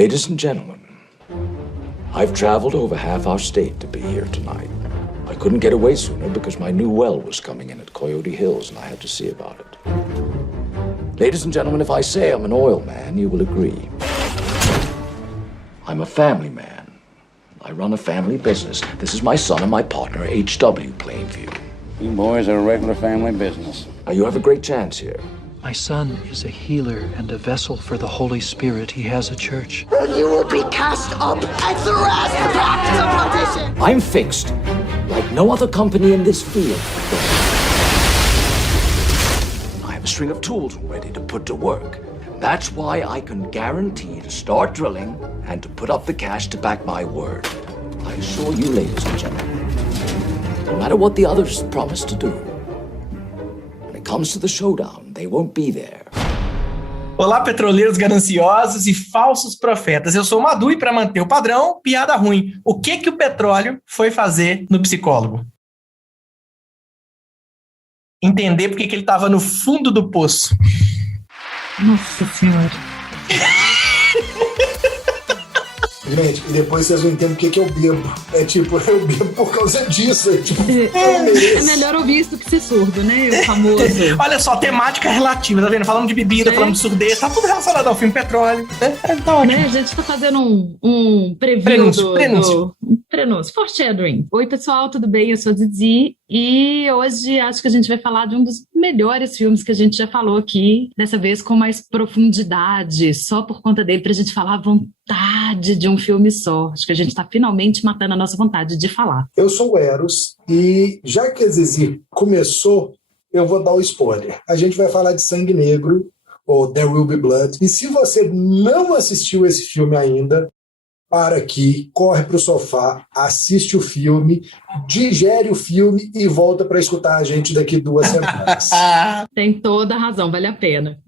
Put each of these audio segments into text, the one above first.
Ladies and gentlemen, I've traveled over half our state to be here tonight. I couldn't get away sooner because my new well was coming in at Coyote Hills and I had to see about it. Ladies and gentlemen, if I say I'm an oil man, you will agree. I'm a family man. I run a family business. This is my son and my partner, H.W. Plainview. You boys are a regular family business. Now, you have a great chance here. My son is a healer and a vessel for the Holy Spirit. He has a church. You will be cast up and thrust back to perdition. I'm fixed, like no other company in this field. I have a string of tools ready to put to work. That's why I can guarantee to start drilling and to put up the cash to back my word. I assure you, ladies and gentlemen, no matter what the others promise to do, when it comes to the showdown, they won't be there. Olá, petroleiros gananciosos e falsos profetas. Eu sou o Madu e para manter o padrão, piada ruim. O que o petróleo foi fazer no psicólogo? Entender porque que ele estava no fundo do poço. Nossa Senhora. Gente, e depois vocês não entendem o que eu bebo. É tipo, eu bebo por causa disso. É, tipo, é melhor ouvir isso do que ser surdo, né? O famoso. Olha só, temática relativa, tá vendo? Falando de bebida, falando de surdez, tá tudo relacionado ao filme Petróleo. Tá ótimo. Né? A gente tá fazendo um preview prenúncio. Foreshadowing. Oi, pessoal, tudo bem? Eu sou a Zizi e hoje acho que a gente vai falar de um dos melhores filmes que a gente já falou aqui, dessa vez com mais profundidade, só por conta dele, pra gente falar à vontade de um filme só. Acho que a gente tá finalmente matando a nossa vontade de falar. Eu sou o Eros e já que a Zizi começou, eu vou dar o spoiler. A gente vai falar de Sangue Negro, ou There Will Be Blood, e se você não assistiu esse filme ainda, para aqui, corre pro sofá, assiste o filme, digere o filme e volta para escutar a gente daqui 2 semanas. Tem toda a razão, vale a pena.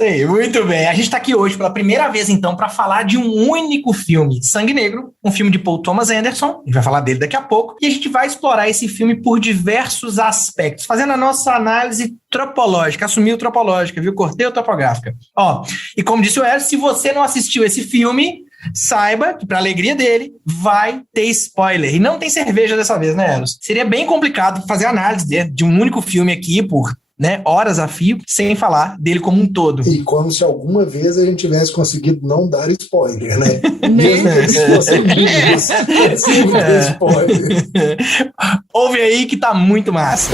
Sim, muito bem. A gente está aqui hoje pela primeira vez, então, para falar de um único filme, Sangue Negro, um filme de Paul Thomas Anderson, a gente vai falar dele daqui a pouco, e a gente vai explorar esse filme por diversos aspectos, fazendo a nossa análise tropológica, assumiu tropológica, viu? Cortei o topográfica. Ó, e como disse o Eros, se você não assistiu esse filme, saiba que, para alegria dele, vai ter spoiler. E não tem cerveja dessa vez, né, Eros? Seria bem complicado fazer análise de um único filme aqui por, né, horas a fio, sem falar dele como um todo. E como se alguma vez a gente tivesse conseguido não dar spoiler, né? Mesmo se você sempre deu spoiler. Ouve aí que tá muito massa.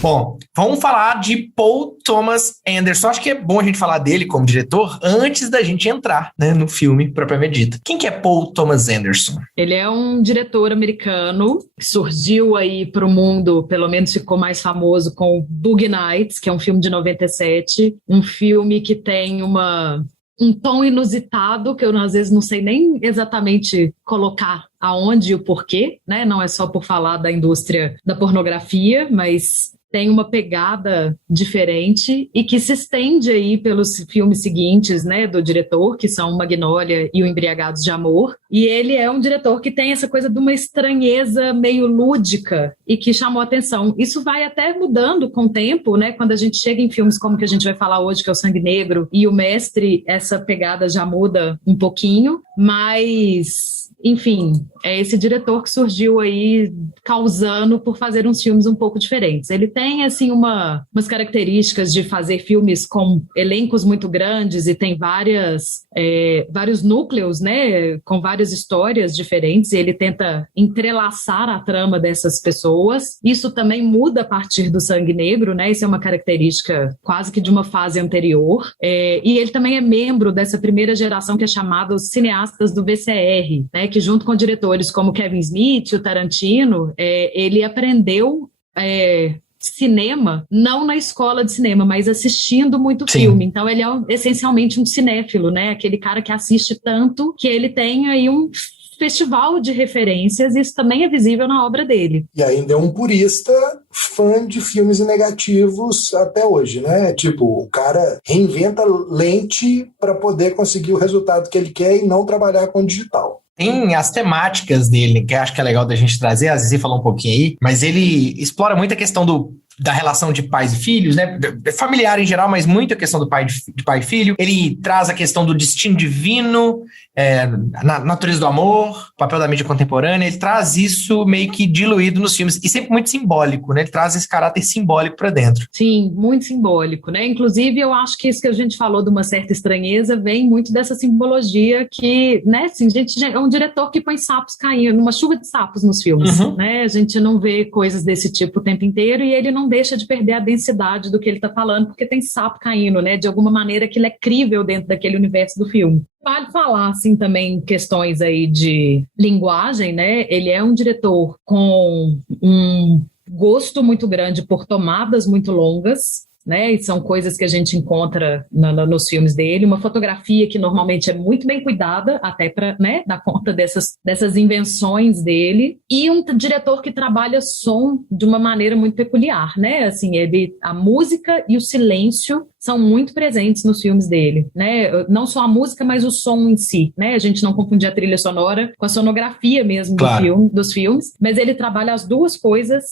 Bom, vamos falar de Paul Thomas Anderson. Acho que é bom a gente falar dele como diretor antes da gente entrar, né, no filme propriamente dito. Quem que é Paul Thomas Anderson? Ele é um diretor americano que surgiu aí para o mundo, pelo menos ficou mais famoso com Boogie Nights, que é um filme de 97, um filme que tem um tom inusitado, que eu às vezes não sei nem exatamente colocar aonde e o porquê, né? Não é só por falar da indústria da pornografia, mas tem uma pegada diferente e que se estende aí pelos filmes seguintes, né, do diretor, que são Magnolia e o Embriagados de Amor. E ele é um diretor que tem essa coisa de uma estranheza meio lúdica e que chamou atenção. Isso vai até mudando com o tempo, né, quando a gente chega em filmes como que a gente vai falar hoje, que é o Sangue Negro e o Mestre, essa pegada já muda um pouquinho, mas enfim, é esse diretor que surgiu aí causando por fazer uns filmes um pouco diferentes. Ele tem, assim, umas características de fazer filmes com elencos muito grandes e tem vários núcleos, né, com várias histórias diferentes, e ele tenta entrelaçar a trama dessas pessoas. Isso também muda a partir do Sangue Negro, né, isso é uma característica quase que de uma fase anterior. E ele também é membro dessa primeira geração que é chamada os cineastas do VCR, né, que junto com diretores como Kevin Smith, o Tarantino, ele aprendeu cinema, não na escola de cinema, mas assistindo muito filme. Então ele é essencialmente um cinéfilo, né? Aquele cara que assiste tanto que ele tem aí um festival de referências, e isso também é visível na obra dele. E ainda é um purista fã de filmes negativos até hoje, né? Tipo, o cara reinventa lente para poder conseguir o resultado que ele quer e não trabalhar com digital. Tem as temáticas dele, que acho que é legal da gente trazer, a Zizi falou um pouquinho aí, mas ele explora muito a questão do da relação de pais e filhos, né? Familiar em geral, mas muito a questão do pai de pai e filho. Ele traz a questão do destino divino, na natureza do amor, papel da mídia contemporânea. Ele traz isso meio que diluído nos filmes e sempre muito simbólico, né? Ele traz esse caráter simbólico para dentro. Sim, muito simbólico, né? Inclusive, eu acho que isso que a gente falou de uma certa estranheza vem muito dessa simbologia que, né? Assim, a gente é um diretor que põe sapos caindo, uma chuva de sapos nos filmes, né? A gente não vê coisas desse tipo o tempo inteiro e ele não deixa de perder a densidade do que ele está falando, porque tem sapo caindo, né? De alguma maneira que ele é crível dentro daquele universo do filme. Vale falar, assim, também questões aí de linguagem, né? Ele é um diretor com um gosto muito grande por tomadas muito longas, né? E são coisas que a gente encontra nos filmes dele, uma fotografia que normalmente é muito bem cuidada, até para, né, dar conta dessas invenções dele, e um diretor que trabalha som de uma maneira muito peculiar, né? Assim, a música e o silêncio são muito presentes nos filmes dele, né? Não só a música, mas o som em si, né? A gente não confundir a trilha sonora com a sonografia mesmo dos filmes, mas ele trabalha as duas coisas,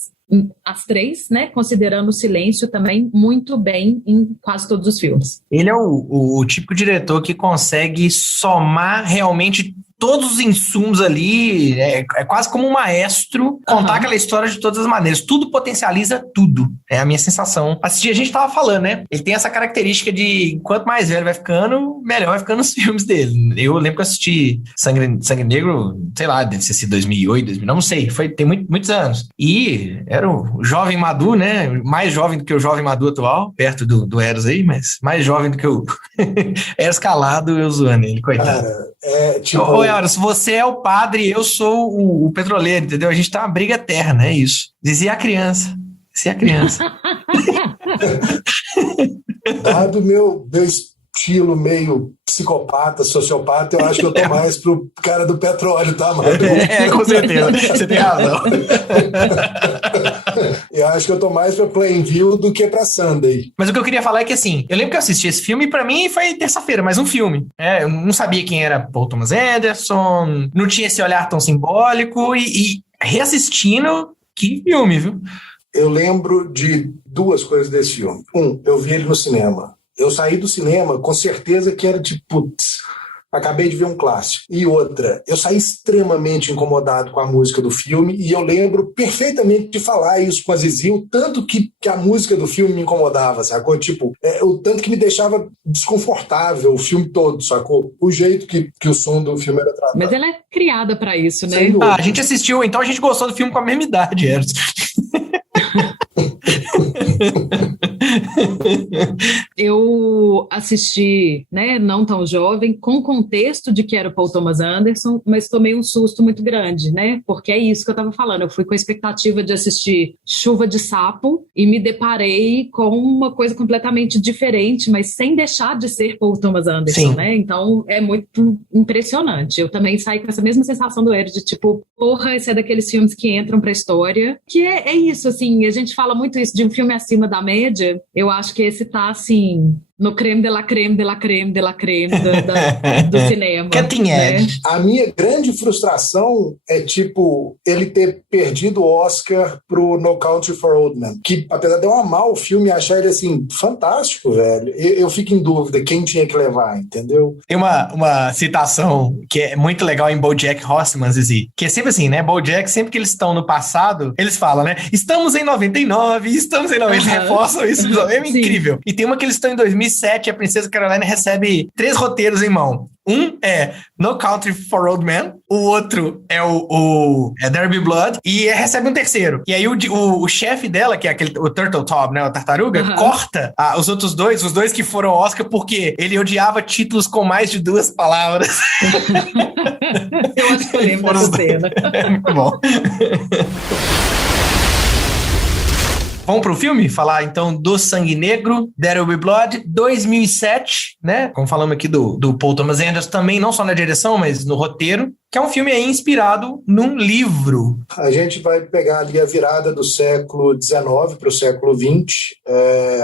as três, né? Considerando o silêncio também muito bem em quase todos os filmes. Ele é o típico diretor que consegue somar realmente todos os insumos ali, é quase como um maestro contar aquela história de todas as maneiras. Tudo potencializa tudo. É a minha sensação. Assistir, a gente tava falando, né? Ele tem essa característica de quanto mais velho vai ficando, melhor vai ficando os filmes dele. Eu lembro que eu assisti Sangue Negro, sei lá, deve ser 2008, 2009, não sei, tem muitos anos. E era o jovem Madu, né? Mais jovem do que o jovem Madu atual, perto do Eros aí, mas mais jovem do que o Eros Calado, eu zoando ele, coitado. Cara, tipo... Eros, você é o padre, eu sou o petroleiro, entendeu? A gente tá uma briga eterna, é isso. Dizia a criança. Dado meu estilo meio psicopata, sociopata, eu acho que eu tô mais pro cara do petróleo, tá, mano? Com certeza, você tem razão. Eu acho que eu tô mais pra Plainview do que pra Sunday. Mas o que eu queria falar é que, assim, eu lembro que eu assisti esse filme e pra mim foi terça-feira, mais um filme. Eu não sabia quem era Paul Thomas Anderson, não tinha esse olhar tão simbólico e reassistindo, que filme, viu? Eu lembro de duas coisas desse filme. Eu vi ele no cinema. Eu saí do cinema com certeza que era tipo, putz, acabei de ver um clássico. E outra, eu saí extremamente incomodado com a música do filme e eu lembro perfeitamente de falar isso com a Zizi, o tanto que a música do filme me incomodava, sacou? Tipo, o tanto que me deixava desconfortável o filme todo, sacou? O jeito que o som do filme era tratado. Mas ela é criada pra isso, né? A gente assistiu, então a gente gostou do filme com a mesma idade, Eros. Eu assisti, né, não tão jovem, com o contexto de que era o Paul Thomas Anderson, mas tomei um susto muito grande, né? Porque é isso que eu tava falando. Eu fui com a expectativa de assistir Chuva de Sapo e me deparei com uma coisa completamente diferente, mas sem deixar de ser Paul Thomas Anderson, né? Então é muito impressionante. Eu também saí com essa mesma sensação do Ed, de tipo, porra, esse é daqueles filmes que entram pra história, que é isso, assim, a gente fala muito isso de um filme acima da média. Eu acho que esse tá, assim, no creme de la creme de la creme de la creme do cinema. Né? A minha grande frustração é, tipo, ele ter perdido o Oscar pro No Country for Old Men, que, apesar de eu amar o filme e achar ele, assim, fantástico, velho, eu fico em dúvida quem tinha que levar, entendeu? Tem uma citação que é muito legal em BoJack Horseman, Zizi, que é sempre assim, né? BoJack, sempre que eles estão no passado, eles falam, né? Estamos em 99, estamos em 90, eles reforçam isso, é incrível. E tem uma que eles estão em 2007, a Princesa Caroline recebe 3 roteiros em mão. Um é No Country for Old Men, o outro é Derby Blood, e recebe um terceiro. E aí o chefe dela, que é o Turtle Top, né, o tartaruga, corta os outros dois, os dois que foram ao Oscar, porque ele odiava títulos com mais de 2 palavras. Eu acho que eu lembro dessa cena. Muito bom. Vamos pro filme? Falar, então, do Sangue Negro, There Will Be Blood, 2007, né? Como falamos aqui do Paul Thomas Anderson, também não só na direção, mas no roteiro, que é um filme aí inspirado num livro. A gente vai pegar ali a virada do século XIX para o século XX.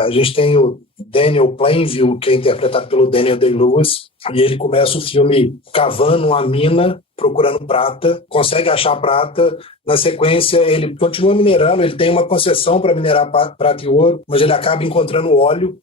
A gente tem o Daniel Plainview, que é interpretado pelo Daniel Day-Lewis, e ele começa o filme cavando uma mina, procurando prata, consegue achar prata, Na sequência, ele continua minerando, ele tem uma concessão para minerar prata e ouro, mas ele acaba encontrando óleo,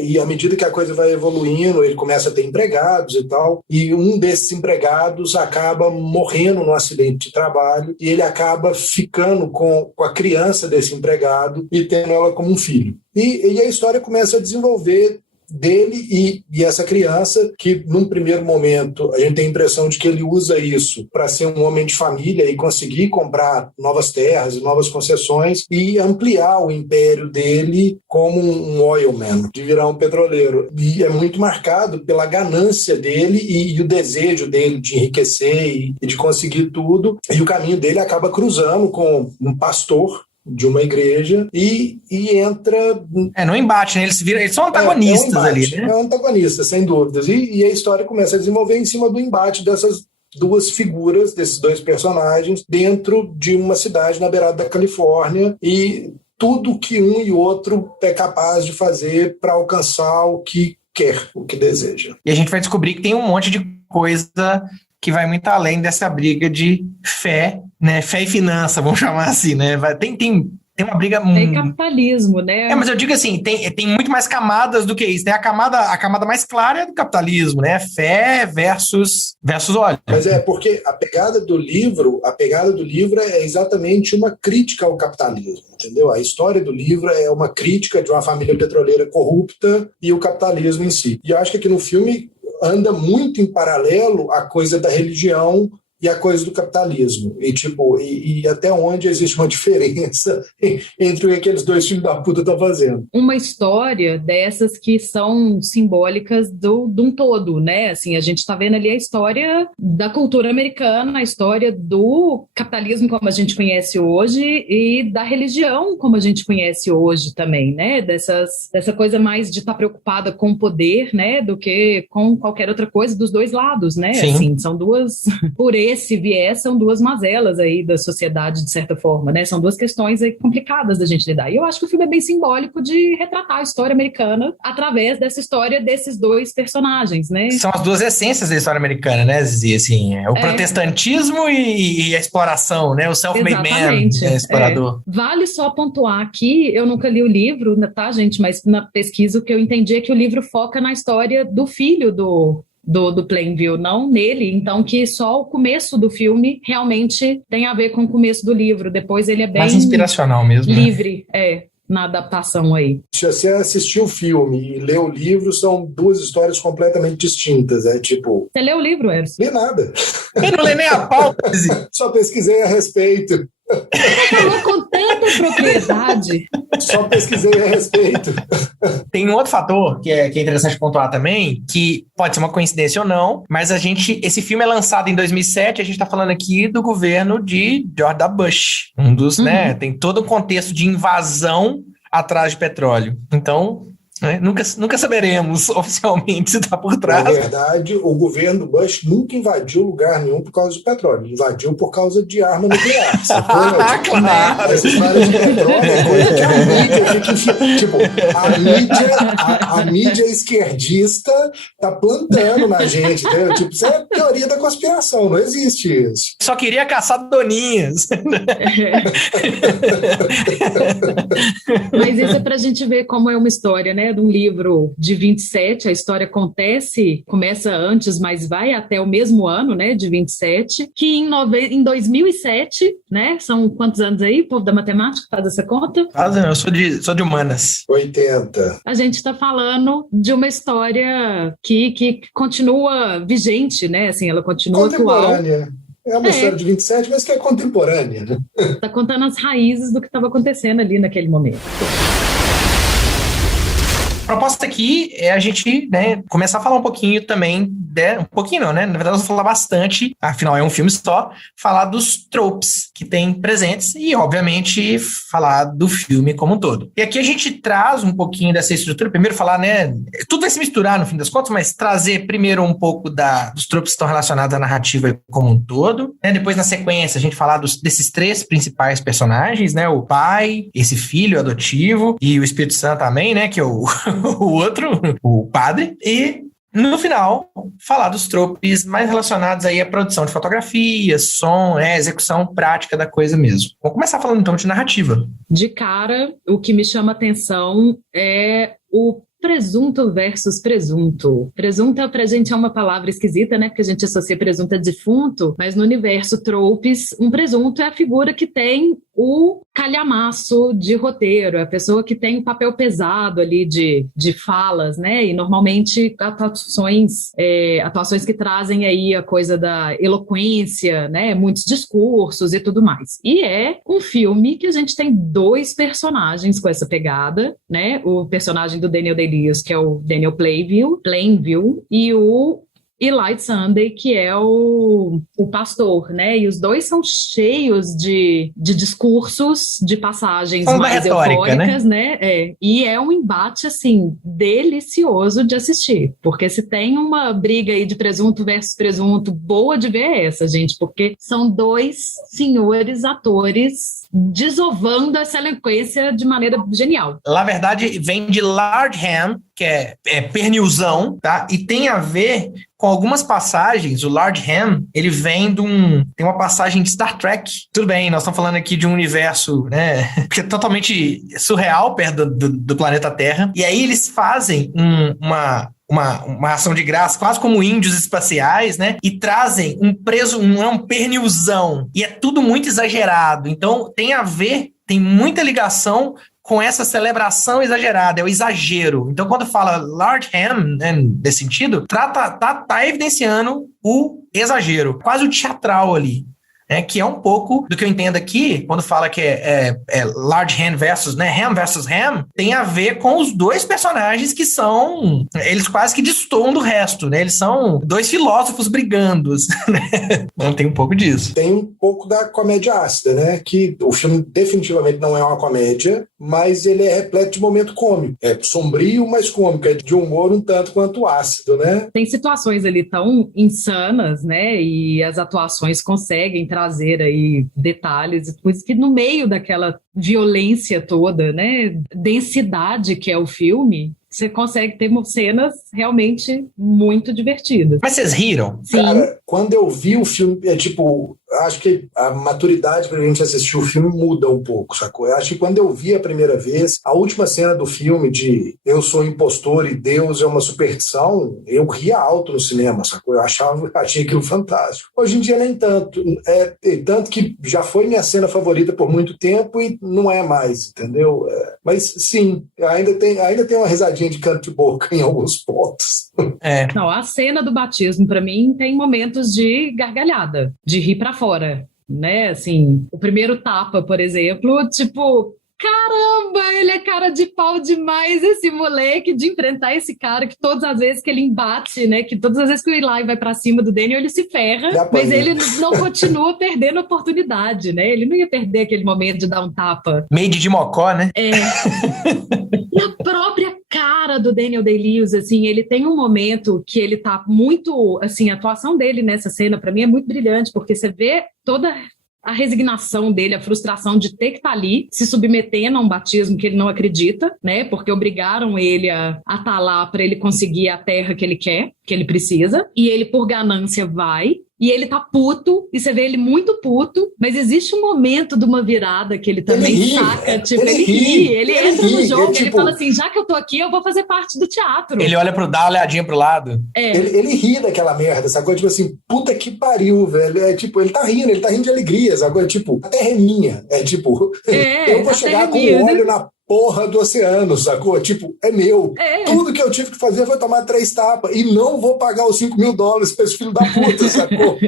e à medida que a coisa vai evoluindo, ele começa a ter empregados e tal, e um desses empregados acaba morrendo num acidente de trabalho, e ele acaba ficando com a criança desse empregado e tendo ela como um filho. E a história começa a desenvolver dele e essa criança, que num primeiro momento a gente tem a impressão de que ele usa isso para ser um homem de família e conseguir comprar novas terras e novas concessões e ampliar o império dele como um oilman, de virar um petroleiro. E é muito marcado pela ganância dele e o desejo dele de enriquecer e de conseguir tudo, e o caminho dele acaba cruzando com um pastor de uma igreja e entra... no embate, né? Eles são antagonistas ali, né? É um antagonista, sem dúvidas. E a história começa a desenvolver em cima do embate dessas duas figuras, desses dois personagens, dentro de uma cidade na beirada da Califórnia, e tudo que um e outro é capaz de fazer para alcançar o que quer, o que deseja. E a gente vai descobrir que tem um monte de coisa que vai muito além dessa briga de fé, né? Fé e finança, vamos chamar assim, né? Tem uma briga... Tem capitalismo, né? Mas eu digo assim, tem muito mais camadas do que isso. Tem a camada mais clara do capitalismo, né? Fé versus óleo. Mas porque a pegada do livro é exatamente uma crítica ao capitalismo, entendeu? A história do livro é uma crítica de uma família petroleira corrupta e o capitalismo em si. E eu acho que aqui no filme anda muito em paralelo a coisa da religião e a coisa do capitalismo. E até onde existe uma diferença entre o que aqueles dois filhos da puta estão fazendo. Uma história dessas que são simbólicas de um todo, né? Assim, a gente está vendo ali a história da cultura americana, a história do capitalismo como a gente conhece hoje e da religião como a gente conhece hoje também, né? Dessa coisa mais de estar preocupada com o poder, né? Do que com qualquer outra coisa dos dois lados, né? Sim. Assim, são duas... Por esse viés, são duas mazelas aí da sociedade, de certa forma, né? São duas questões aí complicadas da gente lidar. E eu acho que o filme é bem simbólico de retratar a história americana através dessa história desses dois personagens, né? São as duas essências da história americana, né, Zizi? Assim, o protestantismo e a exploração, né? O self-made man, explorador. Vale só pontuar aqui, eu nunca li o livro, tá, gente? Mas na pesquisa o que eu entendi é que o livro foca na história do filho do Plainview, não nele, então que só o começo do filme realmente tem a ver com o começo do livro, depois ele é bem... mais inspiracional mesmo, livre, na adaptação aí. Se você assistir o filme e ler o livro, são duas histórias completamente distintas, Você leu o livro, Erson? Li nada. Eu não lê nem a pauta, Zizi. Só pesquisei a respeito. Você falou com tanta propriedade. Só pesquisei a respeito. Tem um outro fator que é interessante pontuar também, que pode ser uma coincidência ou não, mas esse filme é lançado em 2007, a gente está falando aqui do governo de George W. Bush. Um dos, né? Tem todo um contexto de invasão atrás de petróleo. Então... Nunca saberemos oficialmente se está por trás. Na verdade, o governo Bush nunca invadiu lugar nenhum por causa do petróleo. Invadiu por causa de arma nuclear. Claro! Essa história de petróleo é coisa que a mídia a mídia esquerdista está plantando na gente. Entendeu? Isso é teoria da conspiração, não existe isso. Só queria caçar doninhas. Mas isso é para a gente ver como é uma história, né? De um livro de 27, a história começa antes, mas vai até o mesmo ano, né, de 27, que em 2007, né, são quantos anos aí, povo da matemática, faz essa conta? Eu sou de humanas. 80. A gente está falando de uma história que continua vigente, né, assim, ela continua contemporânea. Atual. É uma história de 27, mas que é contemporânea, né? Está contando as raízes do que estava acontecendo ali naquele momento. A proposta aqui é a gente, né, começar a falar um pouquinho também, um pouquinho não, né? Na verdade, eu vou falar bastante, afinal é um filme só, falar dos tropes que tem presentes e, obviamente, falar do filme como um todo. E aqui a gente traz um pouquinho dessa estrutura, primeiro falar, né, tudo vai se misturar no fim das contas, mas trazer primeiro um pouco dos tropes que estão relacionados à narrativa como um todo, né? Depois, na sequência, a gente falar desses três principais personagens, né? O pai, esse filho adotivo e o Espírito Santo também, né? Que é o outro, o padre, e no final, falar dos tropes mais relacionados aí à produção de fotografia, som, execução prática da coisa mesmo. Vamos começar falando então de narrativa. De cara, o que me chama atenção é o presunto versus presunto. Presunto pra gente é uma palavra esquisita, né? Porque a gente associa presunto a defunto, mas no universo tropes, um presunto é a figura que tem o calhamaço de roteiro, é a pessoa que tem o papel pesado ali de falas, né? E normalmente atuações que trazem aí a coisa da eloquência, né? Muitos discursos e tudo mais. E é um filme que a gente tem 2 personagens com essa pegada, né? O personagem do Daniel Day-Lewis, que é o Daniel Plainview, e o Eli Sunday, que é o pastor, né? E os 2 são cheios de discursos, de passagens mais eufóricas, né? E é um embate, assim, delicioso de assistir. Porque se tem uma briga aí de presunto versus presunto, boa de ver é essa, gente. Porque são 2 senhores atores desovando essa eloquência de maneira genial. Na verdade, vem de large ham, que é pernilzão, tá? E tem a ver com algumas passagens. O large ham, ele vem tem uma passagem de Star Trek. Tudo bem, nós estamos falando aqui de um universo, né, que é totalmente surreal perto do planeta Terra. E aí eles fazem uma ação de graça, quase como índios espaciais, né? E trazem um pernilzão. E é tudo muito exagerado. Então, tem muita ligação com essa celebração exagerada, é o exagero. Então, quando fala large ham, né, nesse sentido, tá evidenciando o exagero, quase o teatral ali. Que é um pouco do que eu entendo aqui, quando fala que é large ham versus, né, ham versus ham, tem a ver com os 2 personagens que são, eles quase que destoam do resto, né, eles são 2 filósofos brigando, né? Não tem um pouco disso. Tem um pouco da comédia ácida, né, que o filme definitivamente não é uma comédia, mas ele é repleto de momento cômico, é sombrio, mas cômico, é de humor um tanto quanto ácido, né. Tem situações ali tão insanas, né, e as atuações conseguem trazer aí detalhes, coisas que no meio daquela violência toda, né, densidade que é o filme, você consegue ter cenas realmente muito divertidas. Mas vocês riram? Sim. Cara, quando eu vi o filme, acho que a maturidade pra gente assistir o filme muda um pouco, sacou? Eu acho que quando eu vi a primeira vez, a última cena do filme de eu sou impostor e Deus é uma superstição, eu ria alto no cinema, sacou? Eu achei aquilo fantástico. Hoje em dia nem tanto. Tanto que já foi minha cena favorita por muito tempo e não é mais, entendeu? Mas sim, ainda tem uma risadinha de canto de boca em alguns pontos. Não, a cena do batismo, pra mim, tem momentos de gargalhada, de rir pra fora, né? Assim, o primeiro tapa, por exemplo, tipo, caramba, ele é cara de pau demais, esse moleque, de enfrentar esse cara que todas as vezes que ele embate, né, que todas as vezes que o Eli vai pra cima do Daniel, ele se ferra, mas ele não continua perdendo a oportunidade, né? Ele não ia perder aquele momento de dar um tapa. Made de mocó, né? E a própria cara do Daniel Day-Lewis, assim, ele tem um momento que ele tá muito, assim, a atuação dele nessa cena, pra mim, é muito brilhante, porque você vê toda a resignação dele, a frustração de ter que estar ali, se submetendo a um batismo que ele não acredita, né? Porque obrigaram ele a estar lá para ele conseguir a terra que ele quer, que ele precisa. E ele, por ganância, vai. E ele tá puto, e você vê ele muito puto, mas existe um momento de uma virada que ele também saca, tipo, ele ri, ele entra no jogo, ele fala assim, já que eu tô aqui, eu vou fazer parte do teatro. Ele olha dá uma olhadinha pro lado. Ele ri daquela merda, sacou? Tipo assim, puta que pariu, velho. Ele tá rindo de alegria, sacou? Tipo, a terra é minha. Eu vou chegar com o olho na porra do oceano, sacou? Tipo, é meu. Tudo que eu tive que fazer foi tomar 3 tapas e não vou pagar os $5.000 pra esse filho da puta, sacou?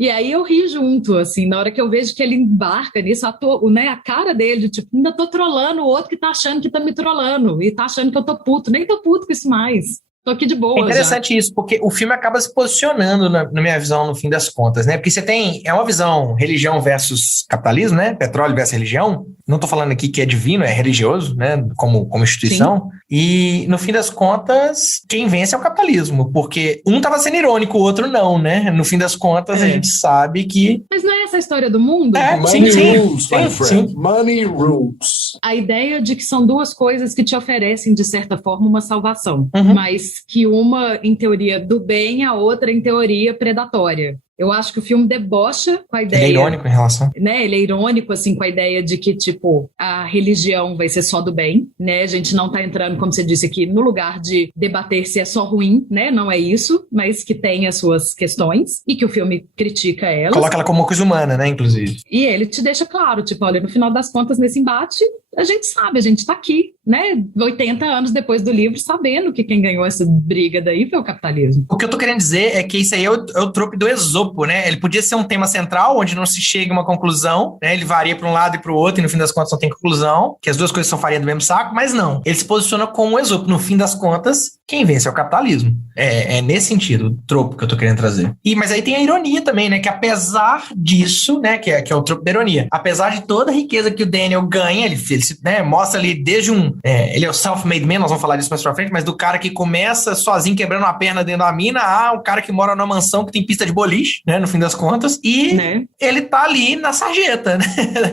E aí eu ri junto, assim, na hora que eu vejo que ele embarca nisso, a cara dele, tipo, ainda tô trollando o outro que tá achando que tá me trollando e tá achando que eu tô puto. Nem tô puto com isso mais. Tô aqui de boa. É interessante isso, porque o filme acaba se posicionando, na minha visão, no fim das contas, né? Porque você tem, uma visão religião versus capitalismo, né? Petróleo versus religião. não tô falando aqui que é divino, é religioso, né, como instituição. Sim. E, no fim das contas, quem vence é o capitalismo, porque um tava sendo irônico, o outro não, né? No fim das contas, a gente sabe que... Mas não é essa a história do mundo? Money rules, my friend. Money rules. A ideia de que são duas coisas que te oferecem, de certa forma, uma salvação, mas que uma, em teoria, do bem, a outra, em teoria, predatória. Eu acho que o filme debocha com a ideia... Ele é irônico em relação... Né? Ele é irônico, assim, com a ideia de que, tipo, a religião vai ser só do bem, né? A gente não tá entrando, como você disse aqui, no lugar de debater se é só ruim, né? Não é isso, mas que tem as suas questões e que o filme critica elas. Coloca ela como uma coisa humana, né, inclusive. E ele te deixa claro, tipo, olha, no final das contas, nesse embate, a gente sabe, a gente tá aqui, né? 80 anos depois do livro, sabendo que quem ganhou essa briga daí foi o capitalismo. O que eu tô querendo dizer é que isso aí é o trope do Esopo, né? Ele podia ser um tema central, onde não se chega a uma conclusão, né? Ele varia para um lado e para o outro, e no fim das contas não tem conclusão, que as duas coisas são farinha do mesmo saco, mas não. Ele se posiciona como o Esopo. No fim das contas, quem vence é o capitalismo. É nesse sentido, o tropo que eu tô querendo trazer. Mas aí tem a ironia também, né? Que apesar disso, né? Que é o tropo da ironia. Apesar de toda a riqueza que o Daniel ganha, ele né, mostra ali desde ele é o self-made man, nós vamos falar disso mais pra frente, mas do cara que começa sozinho quebrando a perna dentro da mina, o cara que mora numa mansão que tem pista de boliche, né? No fim das contas. E ele tá ali na sarjeta, né?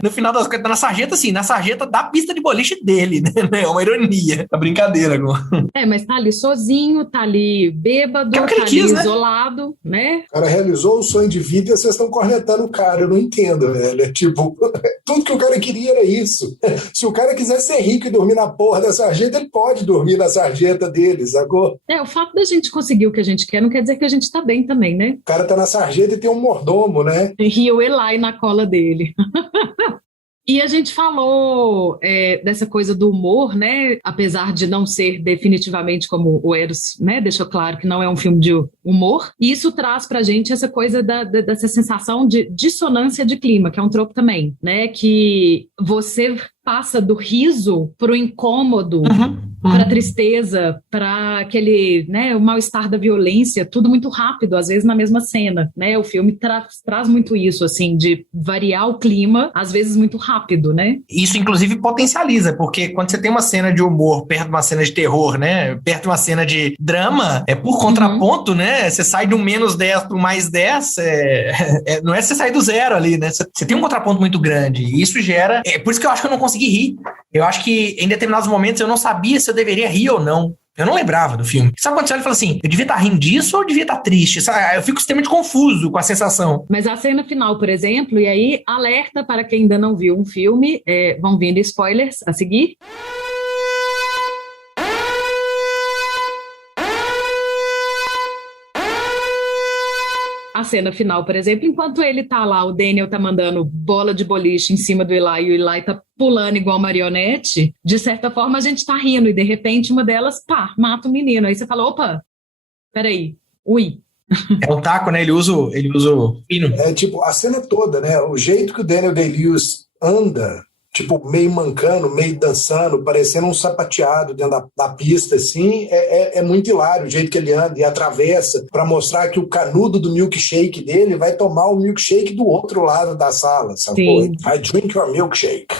No final das contas, tá na sarjeta, assim, na sarjeta da pista de boliche dele, né? É uma ironia. É brincadeira agora. Mas tá ali sozinho, tá ali bêbado, tá ali isolado, né? O cara realizou o sonho de vida e vocês estão cornetando o cara. Eu não entendo, velho. É tipo, tudo que o cara queria era isso. Se o cara quiser ser rico e dormir na porra da sarjeta, ele pode dormir na sarjeta dele, sacou? O fato da gente conseguir o que a gente quer não quer dizer que a gente tá bem também, né? O cara tá na sarjeta e tem um mordomo, né? E o Eli na cola dele. E a gente falou dessa coisa do humor, né? Apesar de não ser definitivamente, como o Eros, né, deixou claro que não é um filme de humor. E isso traz pra gente essa coisa dessa sensação de dissonância de clima, que é um tropo também, né? Que você passa do riso pro incômodo, pra tristeza, pra aquele, né, o mal-estar da violência, tudo muito rápido, às vezes na mesma cena, né? O filme traz muito isso, assim, de variar o clima, às vezes muito rápido, né? Isso, inclusive, potencializa, porque quando você tem uma cena de humor perto de uma cena de terror, né? Perto de uma cena de drama, por contraponto, né? Você sai de um -10 para um +10, não é você sair do zero ali, né? Você tem um contraponto muito grande, e isso gera... por isso que eu acho que eu não consegui rir. Eu acho que em determinados momentos eu não sabia se eu deveria rir ou não. Eu não lembrava do filme. Sabe quando você olha e fala assim, eu devia estar rindo disso ou eu devia estar triste? Eu fico extremamente confuso com a sensação. Mas a cena final, por exemplo, e aí alerta para quem ainda não viu um filme, vão vindo spoilers a seguir. A cena final, por exemplo, enquanto ele tá lá, o Daniel tá mandando bola de boliche em cima do Eli e o Eli tá pulando igual marionete, de certa forma a gente tá rindo e de repente uma delas, mata o menino. Aí você fala, opa, peraí, ui. É um taco, né? Ele usa o pino. É tipo, a cena toda, né? O jeito que o Daniel Day-Lewis anda, tipo, meio mancando, meio dançando, parecendo um sapateado dentro da pista, assim, é muito hilário o jeito que ele anda e atravessa para mostrar que o canudo do milkshake dele vai tomar o milkshake do outro lado da sala, sacou? I drink your milkshake.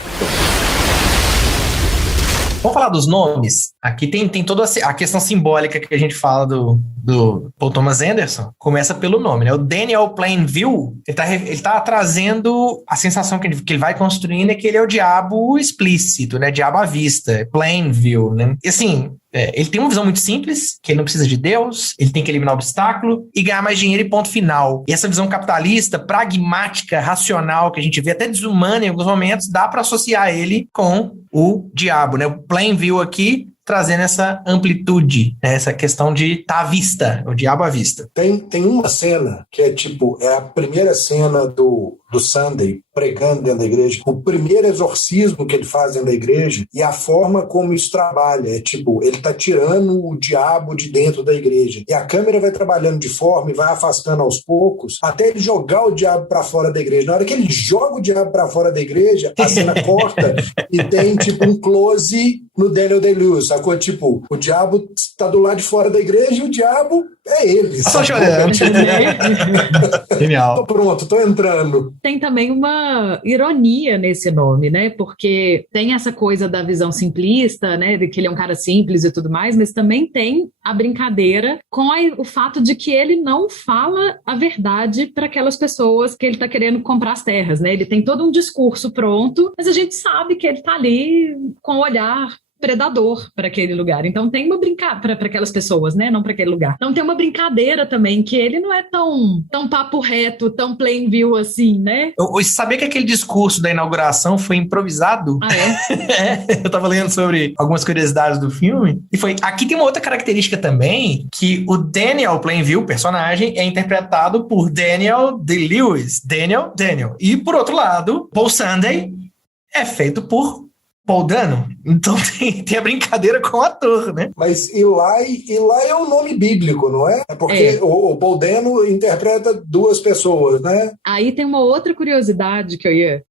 Vamos falar dos nomes? Aqui tem toda a questão simbólica que a gente fala do Paul Thomas Anderson. Começa pelo nome, né? O Daniel Plainview, ele tá trazendo a sensação que ele vai construindo é que ele é o diabo explícito, né? Diabo à vista, Plainview, né? E assim... ele tem uma visão muito simples, que ele não precisa de Deus, ele tem que eliminar o obstáculo e ganhar mais dinheiro e ponto final. E essa visão capitalista, pragmática, racional, que a gente vê até desumana em alguns momentos, dá para associar ele com o diabo, né? O Plainview aqui trazendo essa amplitude, né? Essa questão de estar à vista, o diabo à vista. Tem uma cena que é a primeira cena do Sunday pregando dentro da igreja, o primeiro exorcismo que ele faz dentro da igreja e a forma como isso trabalha, ele tá tirando o diabo de dentro da igreja e a câmera vai trabalhando de forma e vai afastando aos poucos até ele jogar o diabo para fora da igreja. Na hora que ele joga o diabo para fora da igreja, a cena corta e tem um close no Daniel Day-Lewis, sacou? O diabo tá do lado de fora da igreja e o diabo é ele. Só chorando. Genial. Tô pronto, tô entrando. Tem também uma ironia nesse nome, né? Porque tem essa coisa da visão simplista, né? De que ele é um cara simples e tudo mais, mas também tem a brincadeira com o fato de que ele não fala a verdade para aquelas pessoas que ele tá querendo comprar as terras, né? Ele tem todo um discurso pronto, mas a gente sabe que ele tá ali com o olhar predador para aquele lugar. Então tem uma brincadeira para aquelas pessoas, né? Não para aquele lugar. Então tem uma brincadeira também que ele não é tão papo reto, tão plain view assim, né? Eu sabia que aquele discurso da inauguração foi improvisado? Ah, é? Eu tava lendo sobre algumas curiosidades do filme e foi... Aqui tem uma outra característica também, que o Daniel Plainview, o personagem, é interpretado por Daniel Day-Lewis. Daniel. E por outro lado, Paul Sunday é feito por Paul Dano. Então tem a brincadeira com o ator, né? Mas Eli é um nome bíblico, não é? É porque o Paul Dano interpreta duas pessoas, né? Aí tem uma outra curiosidade que eu ia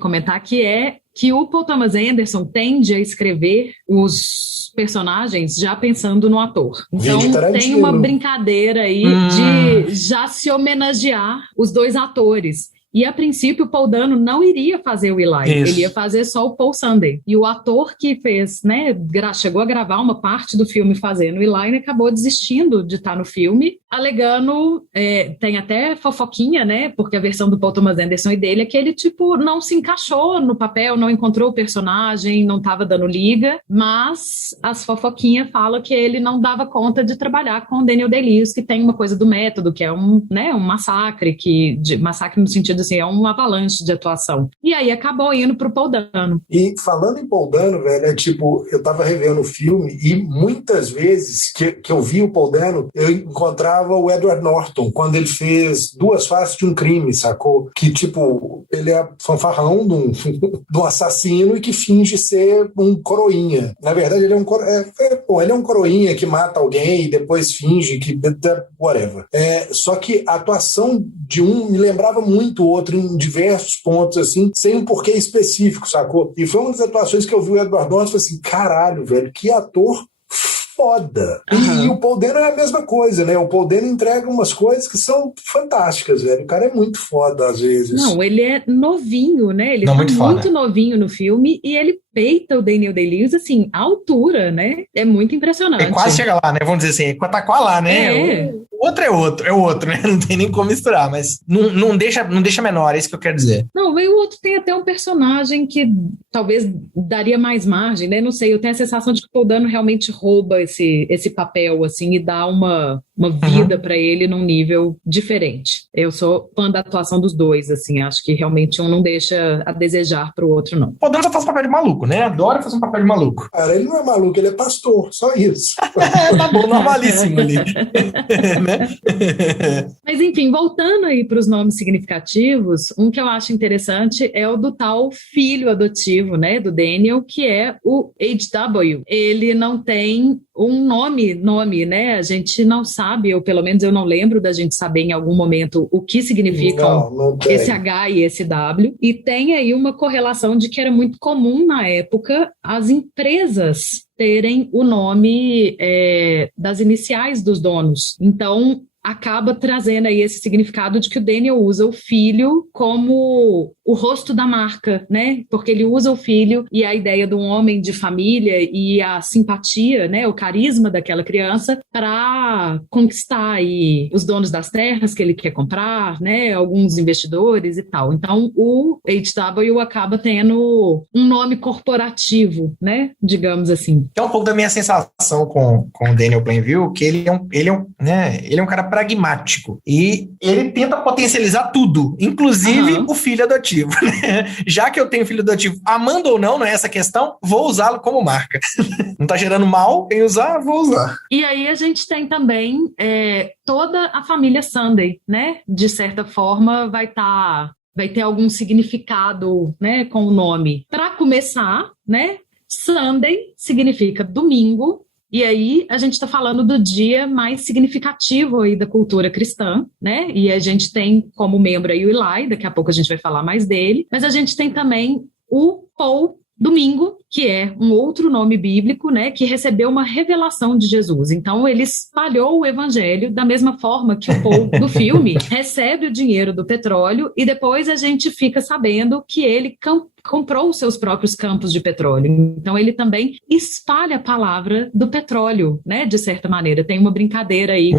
comentar, que é que o Paul Thomas Anderson tende a escrever os personagens já pensando no ator. Então tem uma brincadeira aí de já se homenagear os dois atores. E, a princípio, o Paul Dano não iria fazer o Eli. Isso. Ele ia fazer só o Paul Sunday. E o ator que fez, né, chegou a gravar uma parte do filme fazendo o Eli, acabou desistindo de estar no filme, alegando, tem até fofoquinha, né, porque a versão do Paul Thomas Anderson e dele é que ele, tipo, não se encaixou no papel, não encontrou o personagem, não estava dando liga, mas as fofoquinhas falam que ele não dava conta de trabalhar com o Daniel Day-Lewis, que tem uma coisa do método, que é um massacre, massacre no sentido assim, é uma avalanche de atuação. E aí acabou indo pro Paul Dano. E falando em Paul Dano, velho, eu tava revendo o filme e muitas vezes que eu vi o Paul Dano, eu encontrava o Edward Norton, quando ele fez Duas Faces de um Crime, sacou? Que, tipo, ele é fanfarrão de um assassino e que finge ser um coroinha. Na verdade, ele é um coroinha que mata alguém e depois finge que... whatever. Só que a atuação de um me lembrava muito o outro em diversos pontos, assim, sem um porquê específico, sacou? E foi uma das atuações que eu vi o Edward Norton e falei assim, caralho, velho, que ator foda. E o Paul Dano é a mesma coisa, né? O Paul Dano entrega umas coisas que são fantásticas, velho. O cara é muito foda, às vezes. Não, ele é novinho, né? Ele tá muito novinho no filme e ele peita o Daniel Day-Lewis, assim, à altura, né? É muito impressionante. É quase chega lá, né? Vamos dizer assim, tá quase lá, né? O outro é outro, né? Não tem nem como misturar, mas não deixa menor, é isso que eu quero dizer. Não, e o outro tem até um personagem que talvez daria mais margem, né? Não sei, eu tenho a sensação de que o Paul Dano realmente rouba esse papel, assim, e dá uma vida pra ele num nível diferente. Eu sou fã da atuação dos dois, assim, acho que realmente um não deixa a desejar pro outro, não. O Paul Dano só faz papel de maluco, né? Adora fazer um papel de maluco. Cara, ele não é maluco, ele é pastor, só isso. Tá bom, normalíssimo ali. Né? Mas enfim, voltando aí para os nomes significativos, um que eu acho interessante é o do tal filho adotivo, né, do Daniel, que é o H.W. Ele não tem um nome, né? A gente não sabe, ou pelo menos eu não lembro da gente saber em algum momento o que significam esse H e esse W. E tem aí uma correlação de que era muito comum na época as empresas terem o nome das iniciais dos donos. Então, acaba trazendo aí esse significado de que o Daniel usa o filho como o rosto da marca, né? Porque ele usa o filho e a ideia de um homem de família e a simpatia, né? O carisma daquela criança para conquistar aí os donos das terras que ele quer comprar, né? Alguns investidores e tal. Então, o HW acaba tendo um nome corporativo, né? Digamos assim. É um pouco da minha sensação com o Daniel Plainview, que ele é um cara pragmático e ele tenta potencializar tudo, inclusive o filho adotivo. Né? Já que eu tenho filho adotivo, amando ou não é essa questão, vou usá-lo como marca. Não tá gerando mal, quem usar, vou usar. E aí a gente tem também toda a família Sunday, né? De certa forma vai ter algum significado, né, com o nome. Para começar, né, Sunday significa domingo. E aí a gente está falando do dia mais significativo aí da cultura cristã, né? E a gente tem como membro aí o Eli, daqui a pouco a gente vai falar mais dele, mas a gente tem também o Paul Domingo, que é um outro nome bíblico, né, que recebeu uma revelação de Jesus. Então, ele espalhou o evangelho da mesma forma que o Paul do filme recebe o dinheiro do petróleo e depois a gente fica sabendo que ele comprou os seus próprios campos de petróleo. Então, ele também espalha a palavra do petróleo, né, de certa maneira. Tem uma brincadeira aí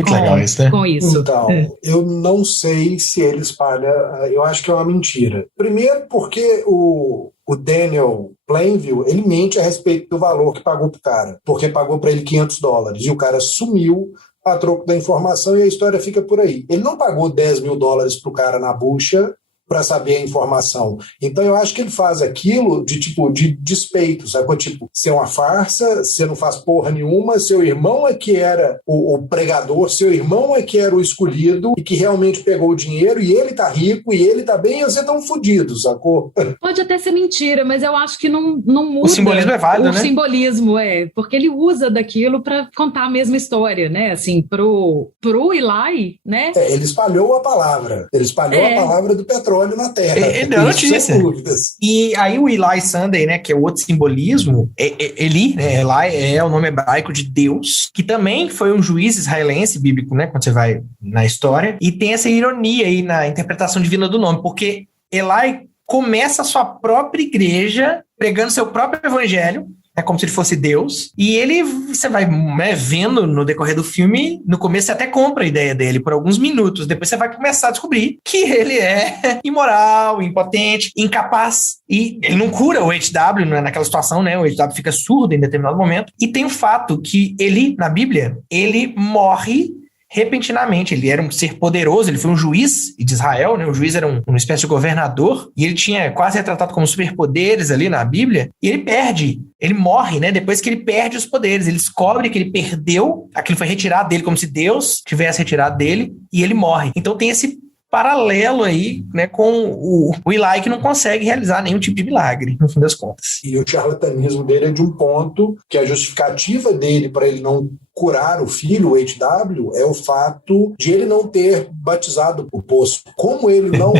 com isso. Então, eu não sei se ele espalha, eu acho que é uma mentira. Primeiro porque o Daniel Plainview, ele mente a respeito do valor que pagou pro cara, porque pagou para ele $500 e o cara sumiu a troco da informação e a história fica por aí. Ele não pagou $10 mil pro cara na bucha para saber a informação. Então eu acho que ele faz aquilo de despeito, sabe? Tipo, ser uma farsa, você não faz porra nenhuma, seu irmão é que era o pregador, seu irmão é que era o escolhido e que realmente pegou o dinheiro e ele tá rico e ele tá bem e você tão fudido, sacou? Pode até ser mentira, mas eu acho que não muda. O simbolismo é válido, né? O simbolismo porque ele usa daquilo para contar a mesma história, né? Assim, pro Eli, né? Ele espalhou a palavra. Ele espalhou a palavra do petróleo na Terra. Ele deu notícia. Sem dúvidas. E aí o Eli Sunday, né, que é o outro simbolismo, Eli é o nome hebraico de Deus, que também foi um juiz israelense bíblico, né, quando você vai na história, e tem essa ironia aí na interpretação divina do nome, porque Eli começa a sua própria igreja pregando seu próprio evangelho, é como se ele fosse Deus, e ele, você vai vendo no decorrer do filme, no começo você até compra a ideia dele por alguns minutos, depois você vai começar a descobrir que ele é imoral, impotente, incapaz, e ele não cura o HW naquela situação, né, o HW fica surdo em determinado momento, e tem o fato que ele, na Bíblia, ele morre repentinamente. Ele era um ser poderoso, ele foi um juiz de Israel, né? O juiz era uma espécie de governador, e ele tinha quase retratado como superpoderes ali na Bíblia, e ele morre, né? Depois que ele perde os poderes, ele descobre que ele perdeu, aquilo foi retirado dele, como se Deus tivesse retirado dele, e ele morre. Então tem esse paralelo aí, né, com o Eli, que não consegue realizar nenhum tipo de milagre, no fim das contas. E o charlatanismo dele é de um ponto que a justificativa dele para ele não curar o filho, o HW, é o fato de ele não ter batizado o poço. Como ele não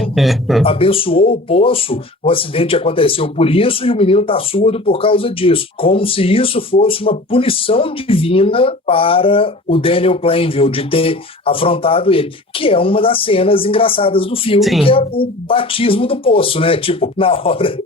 abençoou o poço, o acidente aconteceu por isso e o menino está surdo por causa disso. Como se isso fosse uma punição divina para o Daniel Plainview de ter afrontado ele, que é uma das cenas engraçadas do filme, Sim. Que é o batismo do poço, né? Tipo, na hora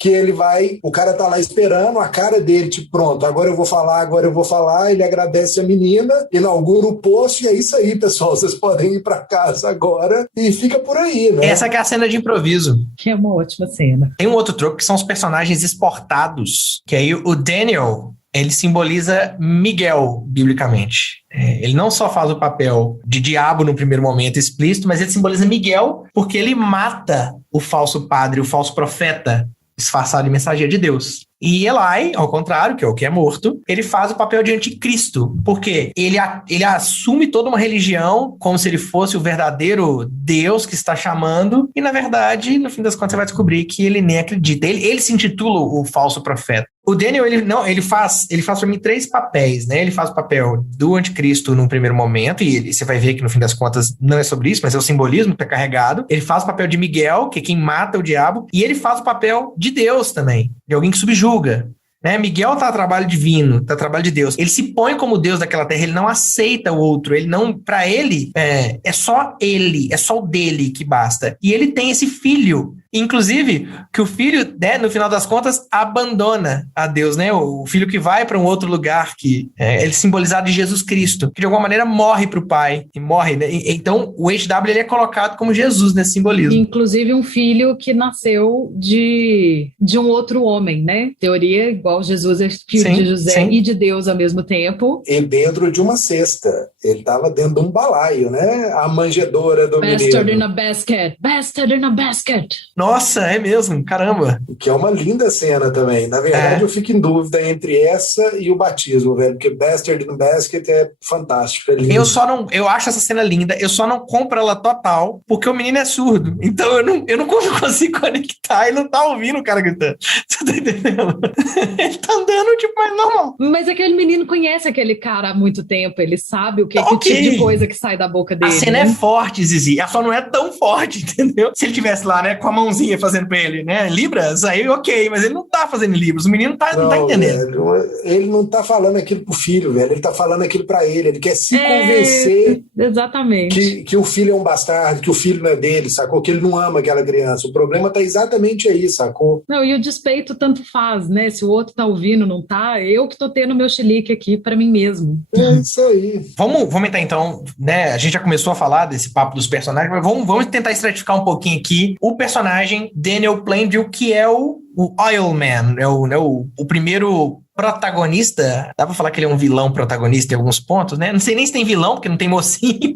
que ele vai, o cara tá lá esperando, a cara dele, tipo, pronto, agora eu vou falar, ele agradece a menina, inaugura o poço, e é isso aí, pessoal, vocês podem ir pra casa agora, e fica por aí, né? Essa que é a cena de improviso. Que é uma ótima cena. Tem um outro troco que são os personagens exportados, que aí o Daniel, ele simboliza Miguel, biblicamente. Ele não só faz o papel de diabo no primeiro momento explícito, mas ele simboliza Miguel porque ele mata o falso padre, o falso profeta, disfarçado de mensageiro de Deus. E Eli, ao contrário, que é o que é morto, ele faz o papel de anticristo, porque ele assume toda uma religião como se ele fosse o verdadeiro Deus que está chamando, e na verdade, no fim das contas, você vai descobrir que ele nem acredita. Ele se intitula o falso profeta. O Daniel, ele faz para mim 3 papéis, né? Ele faz o papel do anticristo num primeiro momento, e você vai ver que no fim das contas não é sobre isso, mas é o simbolismo que está carregado. Ele faz o papel de Miguel, que é quem mata o diabo, e ele faz o papel de Deus também, de alguém que subjuga. Né? Miguel está a trabalho divino, está a trabalho de Deus. Ele se põe como Deus daquela terra, ele não aceita o outro, para ele é só ele, é só o dele que basta. E ele tem esse filho, inclusive, que o filho, né, no final das contas, abandona a Deus, né? O filho que vai para um outro lugar, que ele é simbolizado de Jesus Cristo, que de alguma maneira morre para o pai, e morre, né? Então, o HW ele é colocado como Jesus nesse simbolismo. Inclusive um filho que nasceu de um outro homem, né? Teoria igual Jesus é filho de José e de Deus ao mesmo tempo. E dentro de uma cesta. Ele estava dentro de um balaio, né? A manjedora do Bastard menino. in a basket. Bastard in a basket. Nossa, é mesmo, caramba. Que é uma linda cena também. Na verdade, eu fico em dúvida entre essa e o batismo, velho, porque Bastard in a Basket é fantástico. É lindo. Eu acho essa cena linda, eu só não compro ela total, porque o menino é surdo. Então eu não consigo conectar, ele não tá ouvindo o cara gritando. Você tá entendendo? Ele tá andando, tipo, mais normal. Mas aquele menino conhece aquele cara há muito tempo, ele sabe o que tipo de coisa que sai da boca dele. A cena é forte, Zizi, ela só não é tão forte, entendeu? Se ele tivesse lá, né, com a mão mãozinha fazendo pra ele, né? Libras, aí ok, mas ele não tá fazendo Libras, o menino não tá entendendo. Velho, ele não tá falando aquilo pro filho, velho, ele tá falando aquilo pra ele quer se convencer exatamente. que o filho é um bastardo, que o filho não é dele, sacou? Que ele não ama aquela criança. O problema tá exatamente aí, sacou? Não, e o despeito tanto faz, né? Se o outro tá ouvindo, não tá, eu que tô tendo meu chilique aqui pra mim mesmo. É isso aí. Vamos entrar então, né? A gente já começou a falar desse papo dos personagens, mas vamos tentar estratificar um pouquinho aqui o personagem Daniel Plainview, que é o Oil Man, o primeiro protagonista. Dá pra falar que ele é um vilão protagonista em alguns pontos, né? Não sei nem se tem vilão, porque não tem mocinho.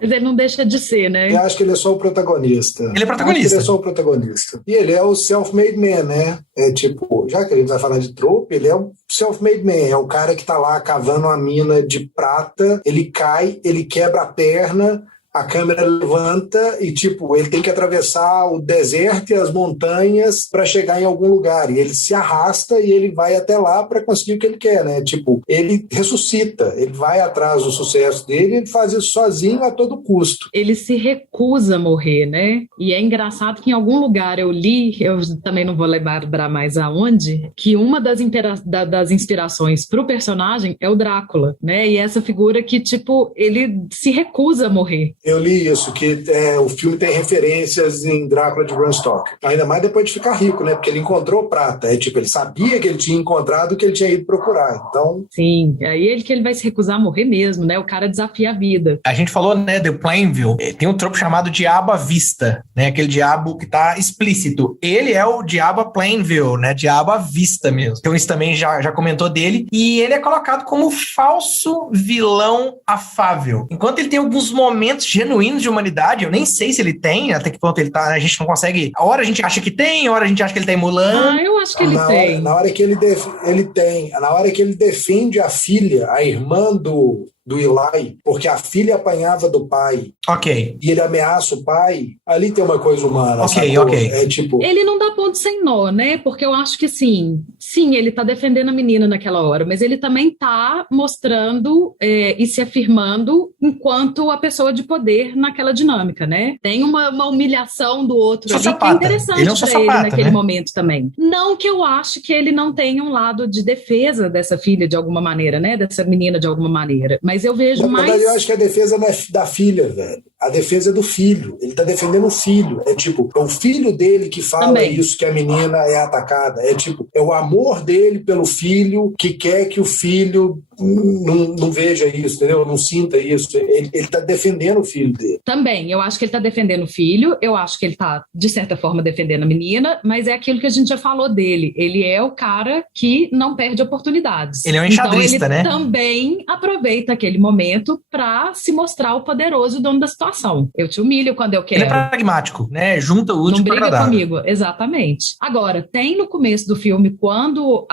Mas ele não deixa de ser, né? Eu acho que ele é só o protagonista. Ele é protagonista. Ele é só o protagonista. E ele é o self-made man, né? É tipo, já que ele vai falar de trope, ele é o self-made man. É o cara que tá lá cavando uma mina de prata, ele cai, ele quebra a perna, a câmera levanta e, tipo, ele tem que atravessar o deserto e as montanhas para chegar em algum lugar. E ele se arrasta e ele vai até lá para conseguir o que ele quer, né? Tipo, ele ressuscita, ele vai atrás do sucesso dele e ele faz isso sozinho a todo custo. Ele se recusa a morrer, né? E é engraçado que em algum lugar eu li, eu também não vou lembrar mais aonde, que uma das inspirações pro personagem é o Drácula, né? E essa figura que, tipo, ele se recusa a morrer. Eu li isso, que o filme tem referências em Drácula de Bram Stoker. Ainda mais depois de ficar rico, né? Porque ele encontrou prata. Tipo, ele sabia que ele tinha encontrado o que ele tinha ido procurar. Então... Sim, aí ele vai se recusar a morrer mesmo, né? O cara desafia a vida. A gente falou, né, do Plainview. Tem um tropo chamado diabo à vista, né? Aquele diabo que tá explícito. Ele é o diabo a Plainview, né? Diabo à vista mesmo. Então isso também já comentou dele. E ele é colocado como falso vilão afável. Enquanto ele tem alguns momentos genuínos de humanidade, eu nem sei se ele tem, até que ponto ele tá, a gente não consegue, a hora a gente acha que tem, a hora a gente acha que ele tá emulando. Eu acho que ele tem. Na hora que ele tem, na hora que ele defende a filha, a irmã do Eli, porque a filha apanhava do pai. Ok. E ele ameaça o pai, ali tem uma coisa humana. Ok. É tipo... Ele não dá ponto sem nó, né? Porque eu acho que sim, ele tá defendendo a menina naquela hora, mas ele também tá mostrando e se afirmando enquanto a pessoa de poder naquela dinâmica, né? Tem uma humilhação do outro ali que é interessante ele é um pra ele naquele né? momento também. Não que eu acho que ele não tenha um lado de defesa dessa filha de alguma maneira, né? Dessa menina de alguma maneira, mas eu vejo Na mais... verdade, eu acho que a defesa não é da filha, velho. A defesa é do filho. Ele tá defendendo o filho. É tipo, é o filho dele que fala também. Isso, que a menina é atacada. É tipo, é o amor dele pelo filho que quer que o filho não veja isso, entendeu? Não sinta isso. Ele tá defendendo o filho dele. Também, eu acho que ele tá defendendo o filho, eu acho que ele tá, de certa forma, defendendo a menina, mas é aquilo que a gente já falou dele. Ele é o cara que não perde oportunidades. Ele é um enxadrista, então, ele né? também aproveita aquele momento pra se mostrar o poderoso dono da situação. Eu te humilho quando eu quero. Ele é pragmático, né? Junta o útil não para briga agradar. comigo, exatamente. Agora, tem no começo do filme, quando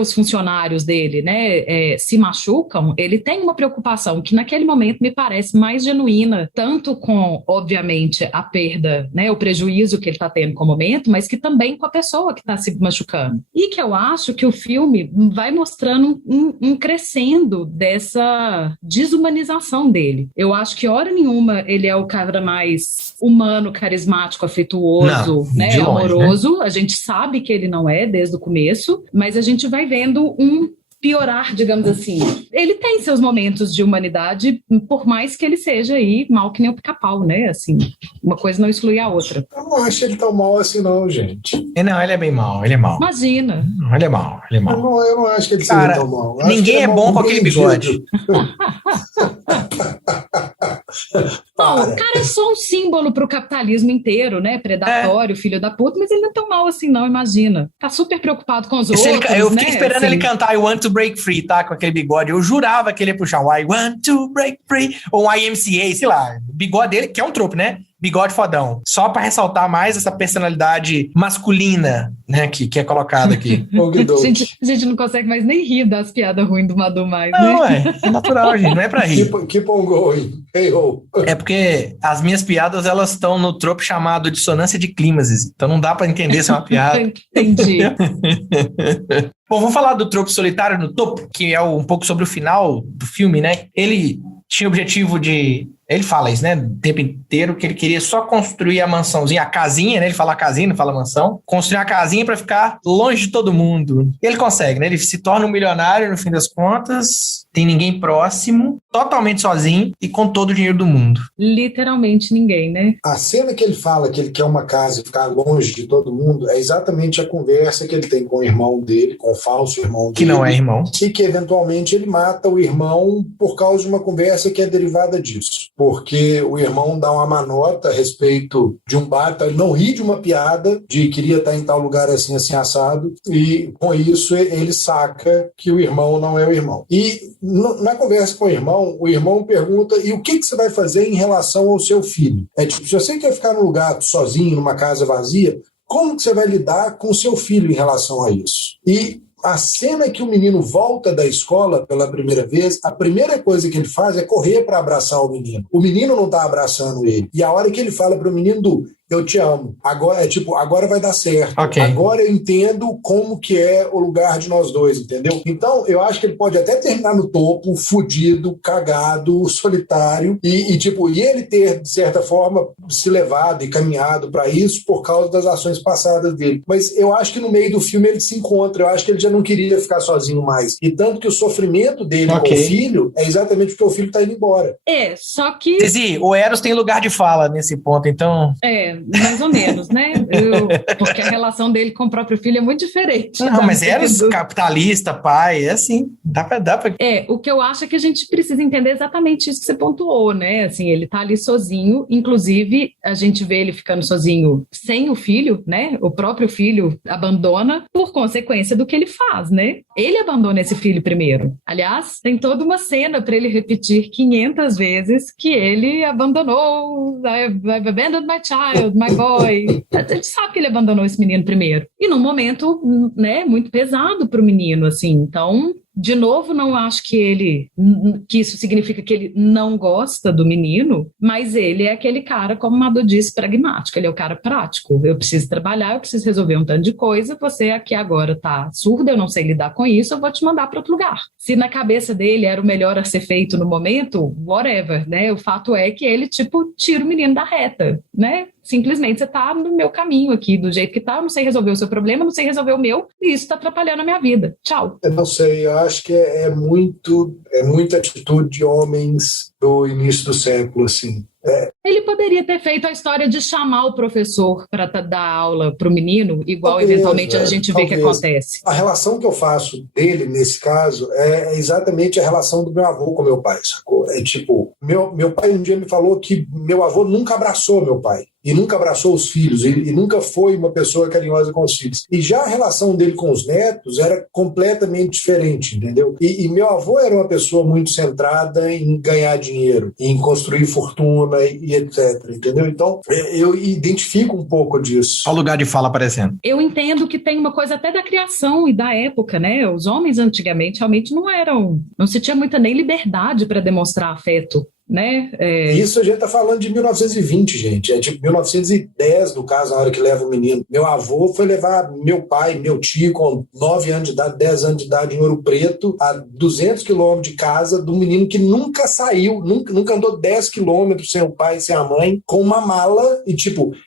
os funcionários dele, né, se machucam, ele tem uma preocupação que naquele momento me parece mais genuína, tanto com, obviamente, a perda, né, o prejuízo que ele está tendo com o momento, mas que também com a pessoa que está se machucando. E que eu acho que o filme vai mostrando um crescendo dessa desumanização dele. Eu acho que hora nenhuma ele é o cara mais humano, carismático, afetuoso, né, de longe, amoroso. Né? A gente sabe que ele não é desde o começo, mas a gente vai vendo um piorar, digamos assim. Ele tem seus momentos de humanidade, por mais que ele seja aí mal que nem o Pica-Pau, né? Assim, uma coisa não exclui a outra. Eu não acho ele tão mal assim não, gente. Não, ele é bem mal, ele é mal. Imagina. Ele é mal, ele é mal. Eu não acho que ele seja tão mal. Ninguém é bom com aquele bigode. Não, o cara é só um símbolo pro capitalismo inteiro, né? Predatório, filho da puta, mas ele não é tão mal assim, não, imagina. Tá super preocupado com os outros, eu fiquei né? esperando assim. ele cantar I Want to Break Free, tá? Com aquele bigode. Eu jurava que ele ia puxar um I Want to Break Free, ou um IMCA, sei lá. O bigode dele, que é um trope, né? Bigode fodão. Só pra ressaltar mais essa personalidade masculina, né? Que é colocada aqui. A gente não consegue mais nem rir das piadas ruins do Madu mais, né? Não, é natural, gente. Não é pra rir. Keep on going. Hey, ho. É porque as minhas piadas, elas estão no trope chamado dissonância de clímax. Então não dá pra entender se é uma piada. Entendi. Bom, vamos falar do trope solitário no topo, que é um pouco sobre o final do filme, né? Ele tinha o objetivo de Ele fala isso, né? O tempo inteiro, que ele queria só construir a mansãozinha, a casinha, né? Ele fala casinha, não fala mansão. Construir uma casinha para ficar longe de todo mundo. E ele consegue, né? Ele se torna um milionário no fim das contas, tem ninguém próximo, totalmente sozinho e com todo o dinheiro do mundo. Literalmente ninguém, né? A cena que ele fala que ele quer uma casa e ficar longe de todo mundo é exatamente a conversa que ele tem com o irmão dele, com o falso irmão dele. Que não é irmão. E que eventualmente ele mata o irmão por causa de uma conversa que é derivada disso. Porque o irmão dá uma má nota a respeito de um bar, ele não ri de uma piada de queria estar em tal lugar assim, assim, assado, e com isso ele saca que o irmão não é o irmão. E na conversa com o irmão pergunta, e o que você vai fazer em relação ao seu filho? É tipo, se você quer ficar num lugar sozinho, numa casa vazia, como que você vai lidar com o seu filho em relação a isso? E a cena que o menino volta da escola pela primeira vez, a primeira coisa que ele faz é correr para abraçar o menino. O menino não está abraçando ele. E a hora que ele fala para o menino eu te amo. Agora é tipo, agora vai dar certo. Okay. Agora eu entendo como que é o lugar de nós dois, entendeu? Então, eu acho que ele pode até terminar no topo, fudido, cagado, solitário, e ele ter, de certa forma, se levado e caminhado para isso por causa das ações passadas dele. Mas eu acho que no meio do filme ele se encontra. Eu acho que ele já não queria ficar sozinho mais. E tanto que o sofrimento dele com o filho é exatamente porque o filho tá indo embora. Só que... Zizi, o Eros tem lugar de fala nesse ponto, então... mais ou menos, né? Porque a relação dele com o próprio filho é muito diferente. Não, mas Eros capitalista, pai, é assim, dá pra... O que eu acho é que a gente precisa entender exatamente isso que você pontuou, né? Assim, ele tá ali sozinho, inclusive a gente vê ele ficando sozinho sem o filho, né? O próprio filho abandona por consequência do que ele faz, né? Ele abandona esse filho primeiro. Aliás, tem toda uma cena para ele repetir 500 vezes que ele abandonou, I've abandoned my child, my boy. A gente sabe que ele abandonou esse menino primeiro. E num momento, né, muito pesado pro menino, assim. Então, de novo, não acho que isso significa que ele não gosta do menino, mas ele é aquele cara, como o Madu disse, pragmático. Ele é o cara prático. Eu preciso trabalhar, eu preciso resolver um tanto de coisa. Você aqui agora tá surda, eu não sei lidar com isso, eu vou te mandar para outro lugar. Se na cabeça dele era o melhor a ser feito no momento, whatever, né? O fato é que ele, tira o menino da reta, né? Simplesmente você tá no meu caminho aqui, do jeito que tá, eu não sei resolver o seu problema, não sei resolver o meu, e isso tá atrapalhando a minha vida. Tchau. Eu não sei, eu acho que é muita atitude de homens do início do século, assim. Ele poderia ter feito a história de chamar o professor para dar aula para o menino, igual talvez, eventualmente a gente vê que acontece. A relação que eu faço dele, nesse caso, é exatamente a relação do meu avô com meu pai, sacou? É tipo, meu pai um dia me falou que meu avô nunca abraçou meu pai. E nunca abraçou os filhos, e nunca foi uma pessoa carinhosa com os filhos. E já a relação dele com os netos era completamente diferente, entendeu? E meu avô era uma pessoa muito centrada em ganhar dinheiro, em construir fortuna e etc, entendeu? Então, eu identifico um pouco disso. Olha o lugar de fala aparecendo. Eu entendo que tem uma coisa até da criação e da época, né? Os homens antigamente realmente não se tinha muita nem liberdade para demonstrar afeto, né? Isso a gente tá falando de 1920, gente. É tipo 1910, no caso, na hora que leva o menino. Meu avô foi levar meu pai, meu tio, com 9 anos de idade, 10 anos de idade, em Ouro Preto, a 200 quilômetros de casa, de um menino que nunca saiu, nunca andou 10 quilômetros sem o pai e sem a mãe, com uma mala e,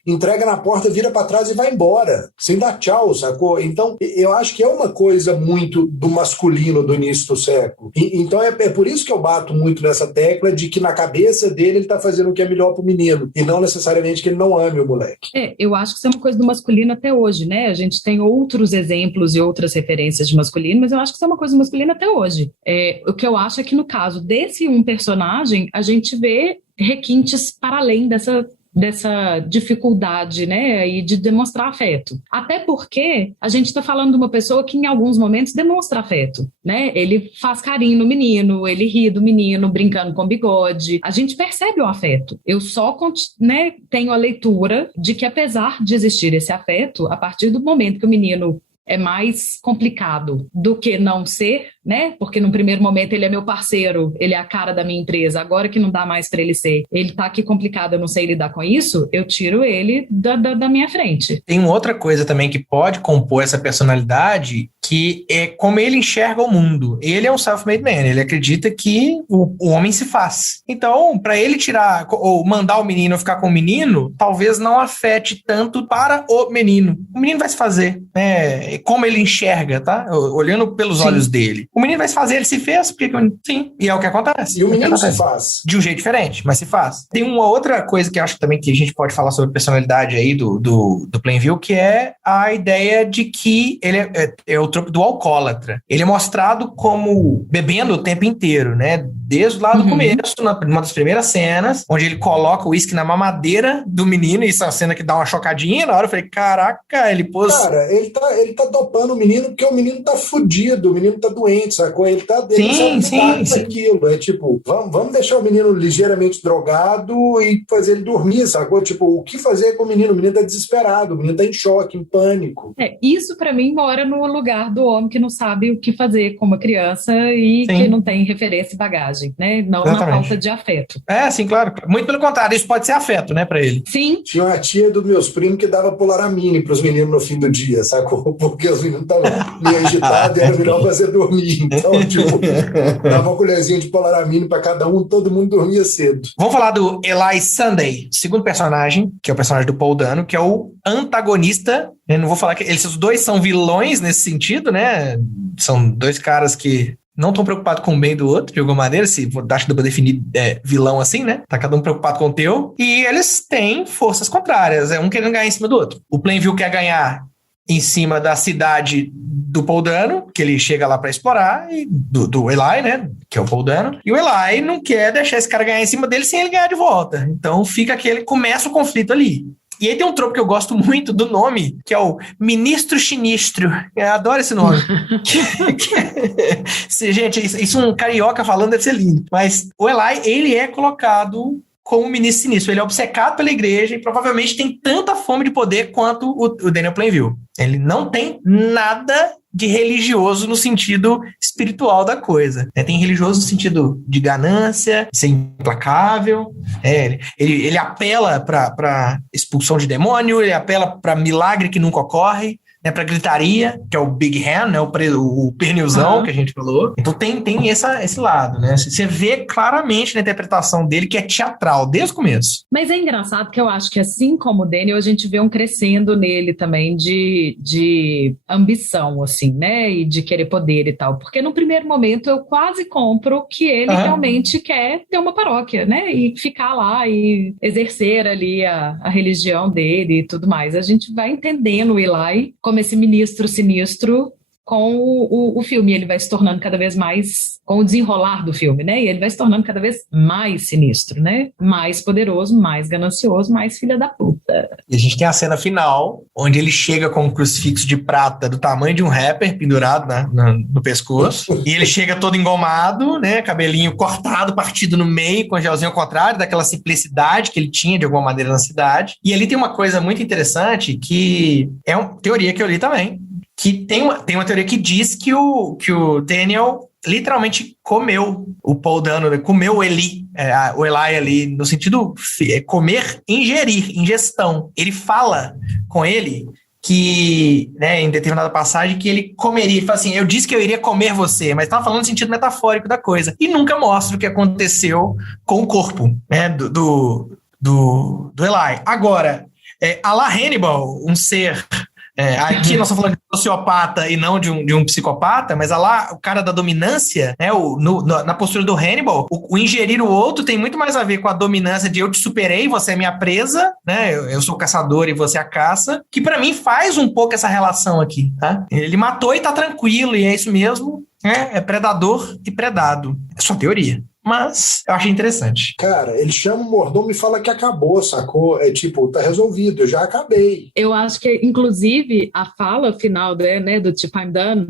entrega na porta, vira pra trás e vai embora, sem dar tchau, sacou? Então, eu acho que é uma coisa muito do masculino do início do século. Então, é por isso que eu bato muito nessa tecla de que na cabeça dele ele tá fazendo o que é melhor pro menino, e não necessariamente que ele não ame o moleque. Eu acho que isso é uma coisa do masculino até hoje, né? A gente tem outros exemplos e outras referências de masculino, mas eu acho que isso é uma coisa do masculino até hoje. O que eu acho é que no caso desse um personagem, a gente vê requintes para além dessa dificuldade, né, e de demonstrar afeto. Até porque a gente está falando de uma pessoa que em alguns momentos demonstra afeto, né? Ele faz carinho no menino, ele ri do menino brincando com bigode. A gente percebe o afeto. Eu só, tenho a leitura de que apesar de existir esse afeto, a partir do momento que o menino é mais complicado do que não ser, né? Porque no primeiro momento ele é meu parceiro, ele é a cara da minha empresa, agora que não dá mais para ele ser, ele tá aqui complicado, eu não sei lidar com isso, eu tiro ele da minha frente. Tem uma outra coisa também que pode compor essa personalidade, que é como ele enxerga o mundo. Ele é um self-made man, ele acredita que o homem se faz. Então, para ele tirar ou mandar o menino ficar com o menino, talvez não afete tanto para o menino. O menino vai se fazer, né? Como ele enxerga, tá? Olhando pelos olhos dele. O menino vai se fazer, ele se fez, porque sim, e é o que acontece. E o menino se faz. De um jeito diferente, mas se faz. Tem uma outra coisa que eu acho também que a gente pode falar sobre personalidade aí do Plainview, que é a ideia de que ele é o tropo do alcoólatra. Ele é mostrado como bebendo o tempo inteiro, né? Desde lá do começo, numa das primeiras cenas, onde ele coloca o uísque na mamadeira do menino, e isso é uma cena que dá uma chocadinha na hora. Eu falei, caraca, ele pôs... Cara, ele tá dopando o menino porque o menino tá fudido, o menino tá doente, sacou? Ele não sabe lidar com aquilo. É tipo, vamos deixar o menino ligeiramente drogado e fazer ele dormir, sacou? Tipo, o que fazer com o menino? O menino tá desesperado, o menino tá em choque, em pânico. Isso pra mim mora no lugar do homem que não sabe o que fazer com uma criança e que não tem referência e bagagem, né? Não na falta de afeto. Sim, claro. Muito pelo contrário, isso pode ser afeto, né, pra ele. Sim. Tinha uma tia dos meus primos que dava Polaramine pros meninos no fim do dia, sacou? Porque os meninos estavam meio agitados e era melhor fazer dormir. Então, tipo, dava uma colherzinha de Polaramine pra cada um, todo mundo dormia cedo. Vamos falar do Eli Sunday, segundo personagem, que é o personagem do Paul Dano, que é o antagonista. Eu não vou falar que eles dois são vilões nesse sentido, né? São dois caras que não estão preocupados com o bem do outro, de alguma maneira, acho que dá pra definir vilão assim, né? Tá cada um preocupado com o teu. E eles têm forças contrárias, um querendo ganhar em cima do outro. O Plainview quer ganhar em cima da cidade do Paul Dano, que ele chega lá pra explorar, e do Eli, né, que é o Paul Dano, e o Eli não quer deixar esse cara ganhar em cima dele sem ele ganhar de volta. Então começa o conflito ali. E aí tem um tropo que eu gosto muito do nome, que é o Ministro Sinistro. Eu adoro esse nome. Gente, isso um carioca falando deve ser lindo. Mas o Eli, ele é colocado como ministro sinistro. Ele é obcecado pela igreja e provavelmente tem tanta fome de poder quanto o Daniel Plainview. Ele não tem nada de religioso no sentido espiritual da coisa. Tem religioso no sentido de ganância, ser implacável. Ele apela para expulsão de demônio, ele apela para milagre que nunca ocorre, né, para gritaria, que é o Big Hand, né, o pernilzão que a gente falou. Então tem esse lado, né? Você vê claramente na interpretação dele que é teatral, desde o começo. Mas é engraçado que eu acho que assim como o Daniel, a gente vê um crescendo nele também de ambição, assim, né? E de querer poder e tal. Porque no primeiro momento eu quase compro que ele realmente quer ter uma paróquia, né? E ficar lá e exercer ali a religião dele e tudo mais. A gente vai entendendo o Eli como esse ministro sinistro com o filme. Ele vai se tornando cada vez mais, com o desenrolar do filme, né? E ele vai se tornando cada vez mais sinistro, né? Mais poderoso, mais ganancioso, mais filha da puta. E a gente tem a cena final, onde ele chega com um crucifixo de prata do tamanho de um rapper pendurado no pescoço. E ele chega todo engomado, né? Cabelinho cortado, partido no meio, com gelzinho ao contrário, daquela simplicidade que ele tinha de alguma maneira na cidade. E ali tem uma coisa muito interessante, que é uma teoria que eu li também, que tem uma teoria que diz que o Daniel literalmente comeu o Paul Dano, comeu o Eli ali, no sentido comer, ingerir, ingestão. Ele fala com ele que, né, em determinada passagem, que ele comeria, ele fala assim, eu disse que eu iria comer você, mas estava falando no sentido metafórico da coisa, e nunca mostra o que aconteceu com o corpo, né, do Eli. Agora, a la Hannibal, um ser... aqui nós estamos falando de sociopata e não de um psicopata, mas lá o cara da dominância, né, na postura do Hannibal, o ingerir o outro tem muito mais a ver com a dominância de eu te superei, você é minha presa, né, eu sou o caçador e você é a caça, que pra mim faz um pouco essa relação aqui, tá? Ele matou e tá tranquilo, e é isso mesmo, é predador e predado. É sua teoria. Mas eu achei interessante. Cara, ele chama o mordomo e fala que acabou, sacou? É tipo, tá resolvido, eu já acabei. Eu acho que, inclusive, a fala final, né, do tipo, I'm done,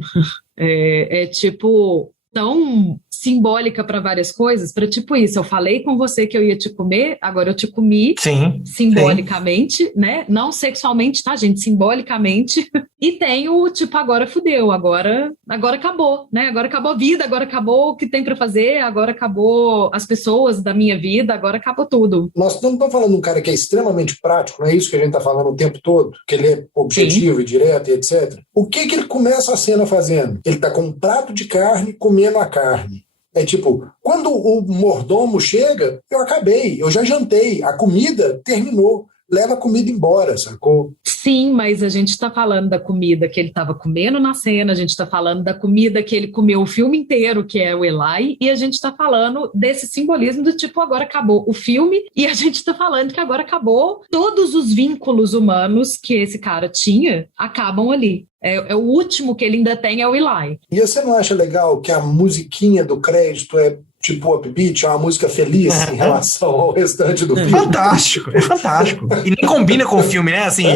tipo, tão simbólica para várias coisas, para tipo isso, eu falei com você que eu ia te comer, agora eu te comi. Sim. Simbolicamente, né? Não sexualmente, tá, gente? Simbolicamente. E tem o tipo, agora fudeu, agora acabou, né? Agora acabou a vida, agora acabou o que tem para fazer, agora acabou as pessoas da minha vida, agora acabou tudo. Nós não estamos falando de um cara que é extremamente prático, não é isso que a gente está falando o tempo todo, que ele é objetivo e direto e etc. O que ele começa a cena fazendo? Ele está com um prato de carne, comendo a carne. É tipo, quando o mordomo chega, eu acabei, eu já jantei, a comida terminou, leva a comida embora, sacou? Sim, mas a gente está falando da comida que ele estava comendo na cena, a gente está falando da comida que ele comeu o filme inteiro, que é o Eli, e a gente está falando desse simbolismo do tipo, agora acabou o filme, e a gente está falando que agora acabou todos os vínculos humanos que esse cara tinha, acabam ali. É o último que ele ainda tem é o Eli. E você não acha legal que a musiquinha do crédito é tipo upbeat, é uma música feliz em relação ao restante do filme? Fantástico, é fantástico. E nem combina com o filme, né? Assim,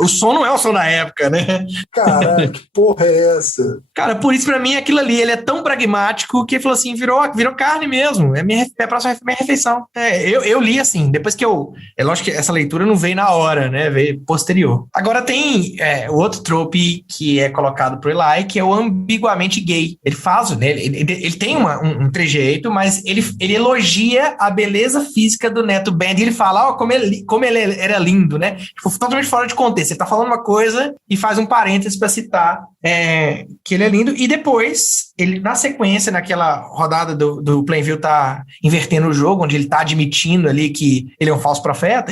o som não é o som da época, né? Caralho, que porra é essa? Cara, por isso pra mim aquilo ali, ele é tão pragmático que ele falou assim, virou carne mesmo, é minha refeição. Eu li assim, depois que é lógico que essa leitura não veio na hora, né? Veio posterior. Agora tem o outro trope que é colocado pro Eli, que é o ambiguamente gay. Ele faz, né? Ele tem um trejeito, mas ele elogia a beleza física do Neto Band e ele fala, como ele era lindo, né? Tipo, totalmente fora de contexto. Ele tá falando uma coisa e faz um parênteses para citar que ele é lindo. E depois, ele na sequência, naquela rodada do Plainview tá invertendo o jogo, onde ele tá admitindo ali que ele é um falso profeta,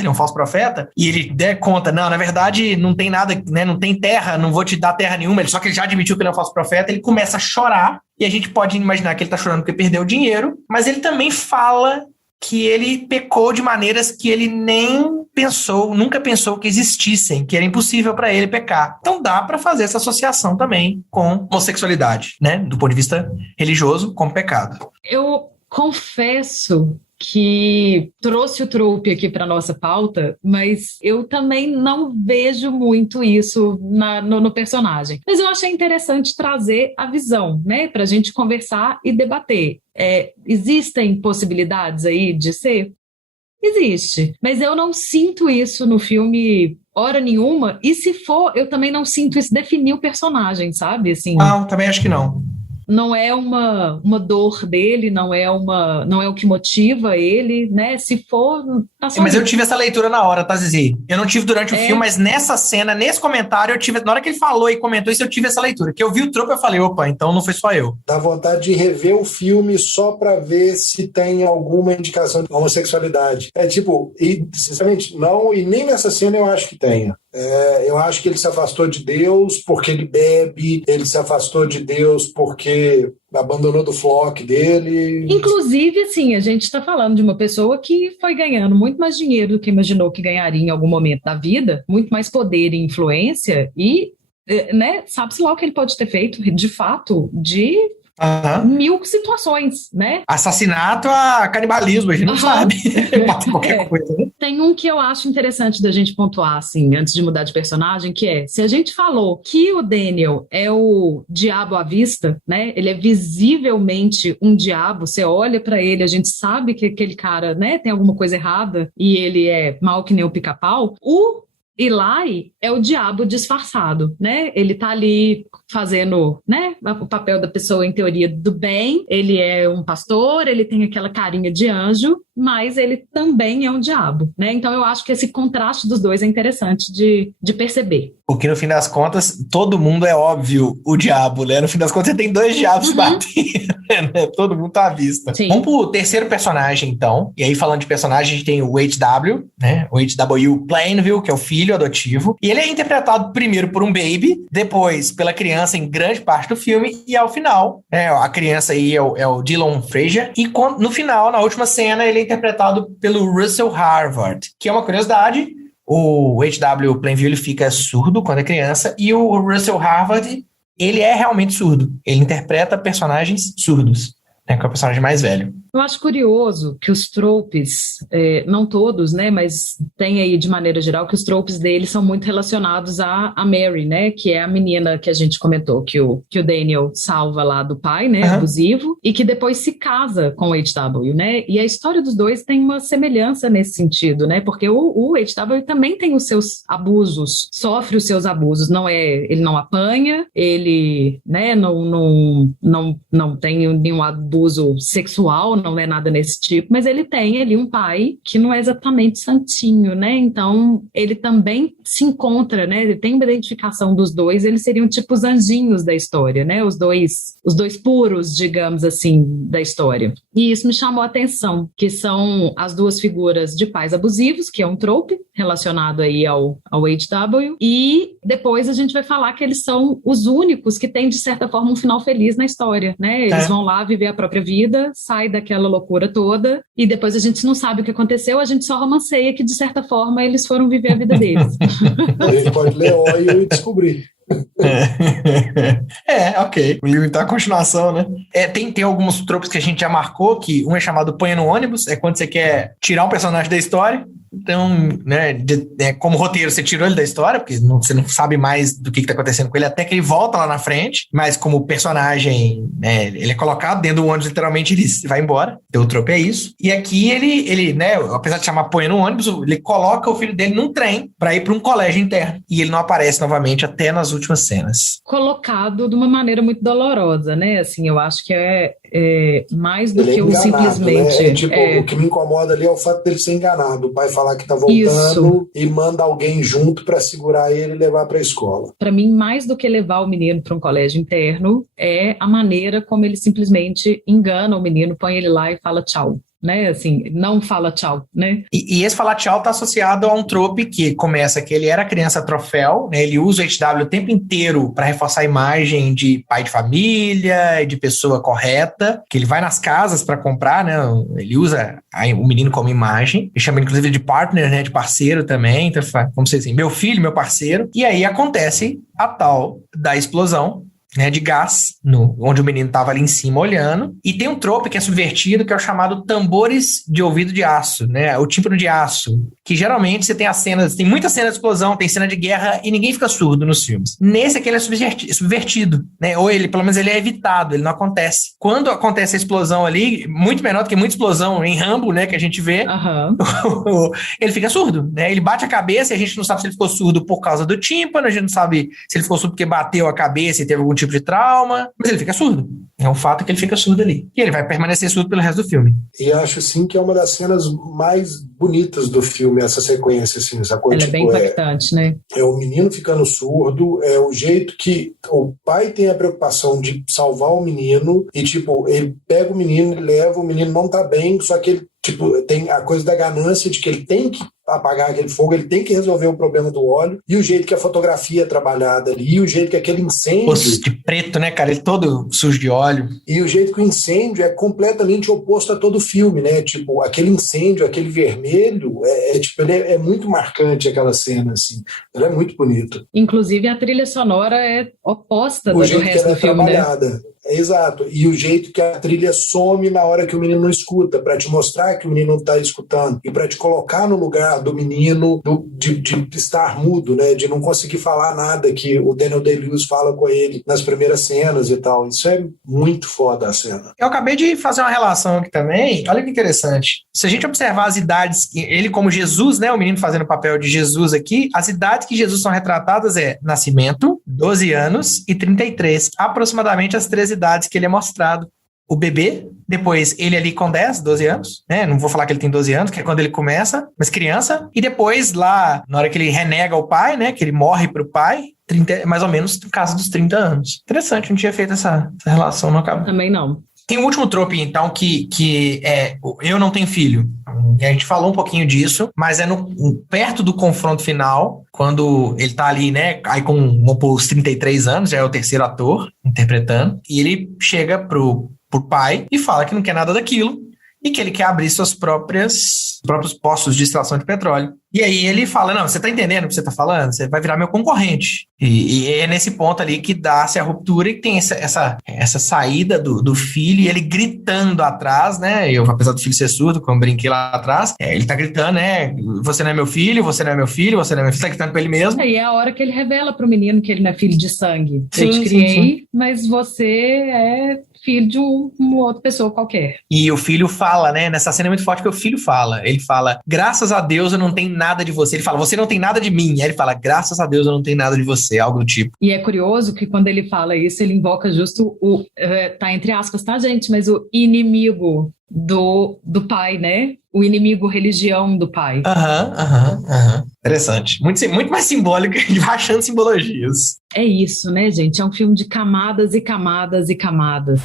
e ele der conta, não, na verdade não tem nada, né? Não tem terra, não vou te dar terra nenhuma, só que ele já admitiu que ele é um falso profeta, ele começa a chorar. E a gente pode imaginar que ele está chorando porque perdeu dinheiro, mas ele também fala que ele pecou de maneiras que ele nunca pensou que existissem, que era impossível para ele pecar. Então dá para fazer essa associação também com homossexualidade, né? Do ponto de vista religioso, como pecado. Eu confesso que trouxe o trope aqui para nossa pauta, mas eu também não vejo muito isso no personagem. Mas eu achei interessante trazer a visão, né, para a gente conversar e debater. Existem possibilidades aí de ser? Existe, mas eu não sinto isso no filme hora nenhuma, e se for, eu também não sinto isso definir o personagem, sabe? Assim, não, também acho que não. Não é uma dor dele, não é o que motiva ele, né? Se for, tá só. Mas eu tive essa leitura na hora, tá, Zizi? Eu não tive durante o filme, mas nessa cena, nesse comentário, eu tive. Na hora que ele falou e comentou isso, eu tive essa leitura. Que eu vi o tropo, eu falei, opa, então não foi só eu. Dá vontade de rever o filme só pra ver se tem alguma indicação de homossexualidade. Sinceramente, não, e nem nessa cena eu acho que tenha. Eu acho que ele se afastou de Deus porque ele bebe, ele se afastou de Deus porque abandonou do flock dele. Inclusive, assim, a gente está falando de uma pessoa que foi ganhando muito mais dinheiro do que imaginou que ganharia em algum momento da vida, muito mais poder e influência e, né, sabe-se lá o que ele pode ter feito, de fato, de... mil situações, né? Assassinato a canibalismo, a gente não sabe. Mata qualquer coisa, né? Tem um que eu acho interessante da gente pontuar, assim, antes de mudar de personagem, que é, se a gente falou que o Daniel é o diabo à vista, né? Ele é visivelmente um diabo, você olha pra ele, a gente sabe que aquele cara, né, tem alguma coisa errada e ele é mau que nem o pica-pau. O Eli é o diabo disfarçado, né? Ele tá ali fazendo, né, o papel da pessoa, em teoria, do bem. Ele é um pastor, ele tem aquela carinha de anjo, mas ele também é um diabo, né? Então eu acho que esse contraste dos dois é interessante de perceber. Porque no fim das contas, todo mundo é óbvio o diabo, né? No fim das contas, você tem dois diabos batendo, né? Todo mundo tá à vista. Sim. Vamos pro terceiro personagem, então. E aí, falando de personagem, a gente tem o HW, né? O HW Plainview, que é o filho adotivo. E ele é interpretado primeiro por um baby, depois pela criança em grande parte do filme, e ao final, a criança aí é o Dylan Frazier. E no final, na última cena, ele é interpretado pelo Russell Harvard, que é uma curiosidade. O H.W. Plainview, ele fica surdo quando é criança, e o Russell Harvard, ele é realmente surdo. Ele interpreta personagens surdos, né, que é o personagem mais velho. Eu acho curioso que os tropes, não todos, né, mas tem aí de maneira geral que os tropes deles são muito relacionados a Mary, né, que é a menina que a gente comentou, que o Daniel salva lá do pai, né, abusivo, e que depois se casa com o H.W., né, e a história dos dois tem uma semelhança nesse sentido, né, porque o H.W. também tem os seus abusos, sofre os seus abusos, ele não apanha, ele, né, não tem nenhum abuso sexual, não é nada nesse tipo, mas ele tem ali um pai que não é exatamente santinho, né, então ele também se encontra, né, ele tem uma identificação dos dois, eles seriam tipo os anjinhos da história, né, os dois puros, digamos assim, da história. E isso me chamou a atenção, que são as duas figuras de pais abusivos, que é um trope relacionado aí ao H.W., e depois a gente vai falar que eles são os únicos que têm, de certa forma, um final feliz na história, né? Eles vão lá viver a própria vida, sai daquela loucura toda, e depois a gente não sabe o que aconteceu, a gente só romanceia que, de certa forma, eles foram viver a vida deles. A gente pode ler Oil e descobrir. Ok. O livro então é a continuação, né? Tem alguns tropos que a gente já marcou, que um é chamado Põe no ônibus, é quando você quer tirar um personagem da história. Então, né, como roteiro, você tirou ele da história, porque você não sabe mais do que está acontecendo com ele, até que ele volta lá na frente, mas como personagem, né, ele é colocado dentro do ônibus, literalmente ele vai embora. Então, o trope é isso. E aqui ele, né, apesar de chamar Põe no ônibus, ele coloca o filho dele num trem para ir para um colégio interno. E ele não aparece novamente até nas últimas cenas. Colocado de uma maneira muito dolorosa, né? Assim, eu acho que é mais do ele que o simplesmente... Né? O que me incomoda ali é o fato dele ser enganado. O pai falar que tá voltando e manda alguém junto para segurar ele e levar para a escola. Para mim, mais do que levar o menino para um colégio interno, é a maneira como ele simplesmente engana o menino, põe ele lá e fala tchau. Né, assim, não fala tchau, né? E esse falar tchau tá associado a um trope que começa que ele era criança troféu, né? Ele usa o HW o tempo inteiro para reforçar a imagem de pai de família, de pessoa correta, que ele vai nas casas para comprar, né? Ele usa o menino como imagem, ele chama inclusive de partner, né? De parceiro também, então, como se diz assim, meu filho, meu parceiro, e aí acontece a tal da explosão, né, de gás, onde o menino estava ali em cima olhando, e tem um trope que é subvertido, que é o chamado tambores de ouvido de aço, né, o tímpano de aço, que geralmente você tem tem muita cena de explosão, tem cena de guerra, e ninguém fica surdo nos filmes. Nesse aqui ele é subvertido, né, ou pelo menos ele é evitado, ele não acontece. Quando acontece a explosão ali, muito menor do que muita explosão em Rambo, né, que a gente vê, ele fica surdo, né, ele bate a cabeça e a gente não sabe se ele ficou surdo por causa do tímpano, a gente não sabe se ele ficou surdo porque bateu a cabeça e teve algum tipo de trauma, mas ele fica surdo. É um fato que ele fica surdo ali. E ele vai permanecer surdo pelo resto do filme. E acho, sim, que é uma das cenas mais bonitas do filme, essa sequência, assim, sacou? Ela é bem impactante, né? É o menino ficando surdo, é o jeito que o pai tem a preocupação de salvar o menino e, tipo, ele pega o menino, ele leva, o menino não tá bem, só que ele, tipo, tem a coisa da ganância de que ele tem que apagar aquele fogo, ele tem que resolver o problema do óleo, e o jeito que a fotografia é trabalhada ali, e o jeito que aquele incêndio... De preto, né, cara? Ele todo sujo de óleo. E o jeito que o incêndio é completamente oposto a todo o filme, né? Tipo, aquele incêndio, aquele vermelho, tipo, ele é muito marcante aquela cena, assim. Ela é muito bonita. Inclusive, a trilha sonora é oposta do resto do filme, trabalhada. Né? Exato, e o jeito que a trilha some na hora que o menino não escuta, para te mostrar que o menino não está escutando e para te colocar no lugar do menino de estar mudo, né, de não conseguir falar nada que o Daniel Day-Lewis fala com ele nas primeiras cenas e tal. Isso é muito foda a cena. Eu acabei de fazer uma relação aqui também, olha que interessante. Se a gente observar as idades, ele como Jesus, né, o menino fazendo o papel de Jesus aqui, as idades que Jesus são retratadas é nascimento, 12 anos e 33, aproximadamente as 13 idades que ele é mostrado. O bebê, depois ele ali com 10, 12 anos, né? Não vou falar que ele tem 12 anos, que é quando ele começa, mas criança. E depois lá, na hora que ele renega o pai, né? Que ele morre pro pai, mais ou menos no caso dos 30 anos. Interessante, não tinha feito essa relação, não acaba. Também não. Tem um último trope, então, que é eu não tenho filho. A gente falou um pouquinho disso, mas é perto do confronto final, quando ele tá ali, né, aí com os 33 anos, já é o terceiro ator interpretando, e ele chega pro pai e fala que não quer nada daquilo e que ele quer abrir seus próprios poços de extração de petróleo. E aí ele fala, não, você tá entendendo o que você tá falando? Você vai virar meu concorrente. E é nesse ponto ali que dá-se a ruptura e tem essa saída do filho, e ele gritando atrás, né? Eu, apesar do filho ser surdo, como eu brinquei lá atrás, ele tá gritando, né? Você não é meu filho, você não é meu filho, você não é meu filho, tá gritando pra ele mesmo. E é a hora que ele revela pro menino que ele não é filho de sangue. Eu te Sim, criei, sim. mas você é filho de uma outra pessoa qualquer. E o filho fala, né? Nessa cena é muito forte que o filho fala. Ele fala, graças a Deus eu não tenho nada de você. Ele fala, você não tem nada de mim. Aí ele fala, graças a Deus eu não tenho nada de você. Algo do tipo. E é curioso que quando ele fala isso, ele invoca justo tá entre aspas, tá, gente? Mas o inimigo do pai, né? O inimigo religião do pai. Aham. Interessante. Muito mais simbólico, a gente vai achando simbologias. É isso, né, gente? É um filme de camadas e camadas e camadas.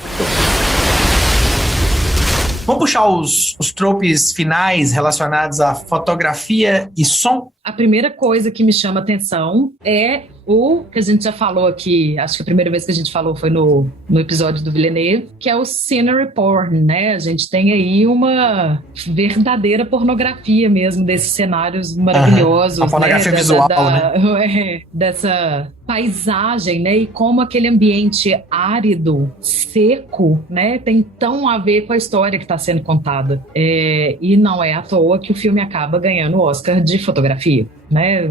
Vamos puxar os tropes finais relacionados à fotografia e som? A primeira coisa que me chama atenção é o que a gente já falou aqui, acho que a primeira vez que a gente falou foi no episódio do Villeneuve, que é o scenery porn, né? A gente tem aí uma verdadeira pornografia mesmo desses cenários maravilhosos. A pornografia visual, né? Dessa paisagem, né? E como aquele ambiente árido, seco, né? Tem tão a ver com a história que está sendo contada. E não é à toa que o filme acaba ganhando o Oscar de fotografia. Né,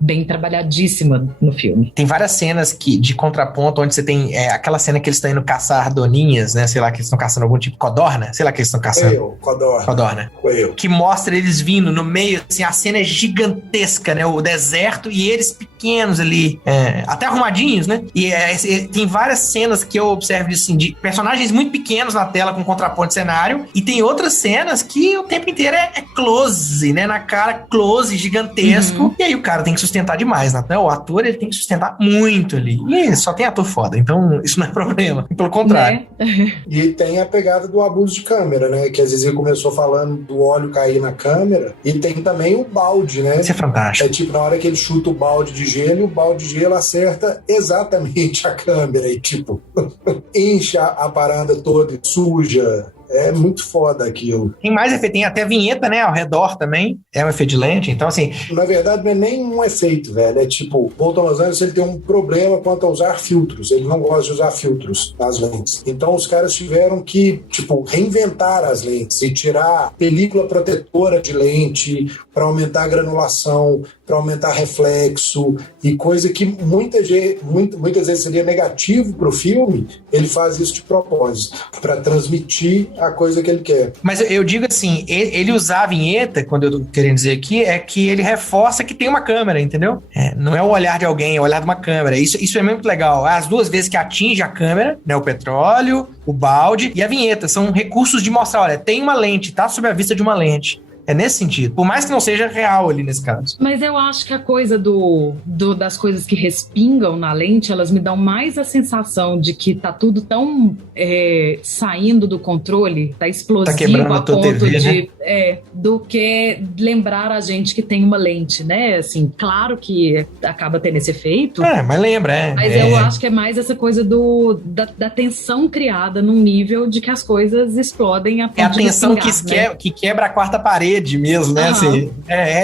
bem trabalhadíssima no filme. Tem várias cenas de contraponto, onde você tem aquela cena que eles estão indo caçar doninhas, né? Sei lá, que eles estão caçando algum tipo de codorna. Sei lá que eles estão caçando. Codorna. Que mostra eles vindo no meio, assim, a cena é gigantesca, né? O deserto e eles pequenos ali, até arrumadinhos, né? E tem várias cenas que eu observo disso, assim, de personagens muito pequenos na tela com contraponto de cenário, e tem outras cenas que o tempo inteiro é close, né? Na cara, close, gigantesco. E aí o cara tem que sustentar demais, né? O ator, ele tem que sustentar muito ali. E só tem ator foda, então isso não é problema. Pelo contrário. E tem a pegada do abuso de câmera, né? Que a Zizi começou falando do óleo cair na câmera. E tem também o balde, né? Isso é fantástico. É tipo, na hora que ele chuta o balde de gelo, e o balde de gelo acerta exatamente a câmera. E tipo, enche a parada toda, suja. É muito foda aquilo. Tem mais efeito, tem até vinheta, né, ao redor também. É um efeito de lente, então assim... Na verdade, não é nem um efeito, velho. É tipo, o Paul Thomas Anderson, ele tem um problema quanto a usar filtros. Ele não gosta de usar filtros nas lentes. Então, os caras tiveram que, tipo, reinventar as lentes e tirar película protetora de lente para aumentar a granulação, para aumentar reflexo e coisa que muitas vezes seria negativo para o filme. Ele faz isso de propósito, para transmitir a coisa que ele quer. Mas eu digo assim, ele usar a vinheta, quando eu tô querendo dizer aqui, é que ele reforça que tem uma câmera, entendeu? Não é o olhar de alguém, é o olhar de uma câmera. Isso é muito legal. As duas vezes que atinge a câmera, né, o petróleo, o balde e a vinheta, são recursos de mostrar, olha, tem uma lente, tá sob a vista de uma lente. É nesse sentido. Por mais que não seja real ali nesse caso. Mas eu acho que a coisa das coisas que respingam na lente, elas me dão mais a sensação de que tá tudo tão saindo do controle, tá explosivo a ponto TV, de... Né? Do que lembrar a gente que tem uma lente, né? Assim, claro que acaba tendo esse efeito. Mas lembra, Mas eu acho que é mais essa coisa da tensão criada num nível de que as coisas explodem a ponto a tensão de respingar, que quebra a quarta parede mesmo, né? Assim,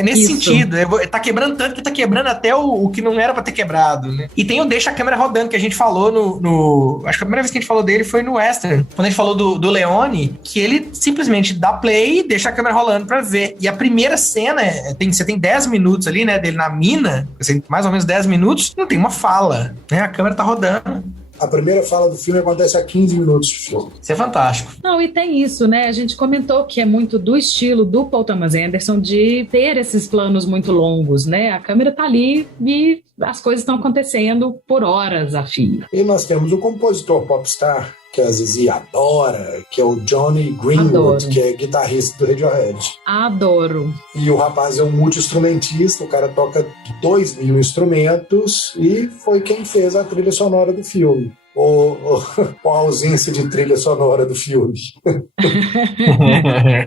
nesse sentido. Tá quebrando tanto que tá quebrando até o que não era pra ter quebrado, né? E tem o Deixa a Câmera Rodando, que a gente falou acho que a primeira vez que a gente falou dele foi no Western. Quando a gente falou do Leone, que ele simplesmente dá play e deixa a câmera rolando pra ver. E a primeira cena, você tem 10 minutos ali, né? Dele na mina, mais ou menos 10 minutos, não tem uma fala, né? A câmera tá rodando. A primeira fala do filme acontece a 15 minutos de filme. Isso é fantástico. Não, e tem isso, né? A gente comentou que é muito do estilo do Paul Thomas Anderson de ter esses planos muito longos, né? A câmera tá ali e as coisas estão acontecendo por horas a fio. E nós temos o compositor popstar, que a Zizi adora, que é o Johnny Greenwood, que é guitarrista do Radiohead. Adoro. E o rapaz é um multi-instrumentista, o cara toca 2.000 instrumentos e foi quem fez a trilha sonora do filme. Ou a ausência de trilha sonora do filme.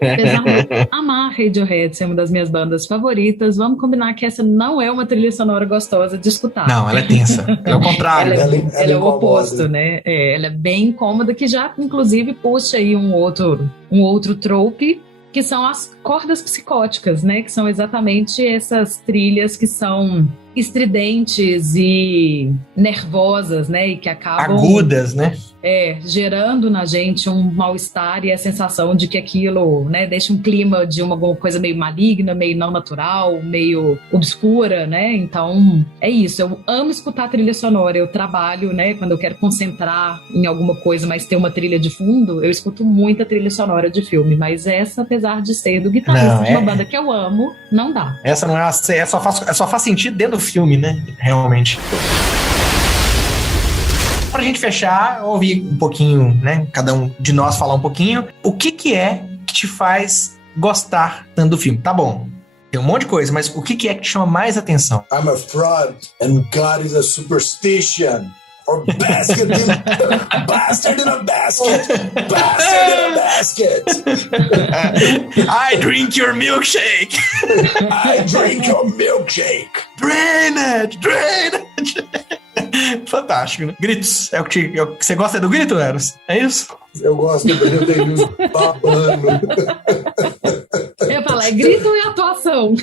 Apesar de amar Radiohead, ser uma das minhas bandas favoritas, vamos combinar que essa não é uma trilha sonora gostosa de escutar. Não, ela é tensa. É o contrário. Ela é o oposto, né? Ela é bem incômoda, que já, inclusive, puxa aí um outro trope, que são as cordas psicóticas, né? Que são exatamente essas trilhas que são estridentes e nervosas, né? E que acabam... agudas, né? Gerando na gente um mal-estar e a sensação de que aquilo, né, deixa um clima de alguma coisa meio maligna, meio não natural, meio obscura, né? Então, é isso. Eu amo escutar trilha sonora. Eu trabalho, né, quando eu quero concentrar em alguma coisa, mas ter uma trilha de fundo, eu escuto muita trilha sonora de filme. Mas essa, apesar de ser do guitarrista de uma banda que eu amo, não dá. Essa não é só faz sentido dentro do filme, né? Realmente. Pra gente fechar, ouvir um pouquinho, né? Cada um de nós falar um pouquinho. O que é que te faz gostar tanto do filme? Tá bom, tem um monte de coisa, mas o que é que te chama mais atenção? I'm a fraud and God is a superstition. Or bastard in a basket. Bastard in a basket. I drink your milkshake. I drink your milkshake. Drain it. Fantástico, né? Gritos. É o que você gosta do grito, Eros? É isso? Eu gosto do Daniel Day-Lewis babando. Eu ia falar, é grito ou é atuação?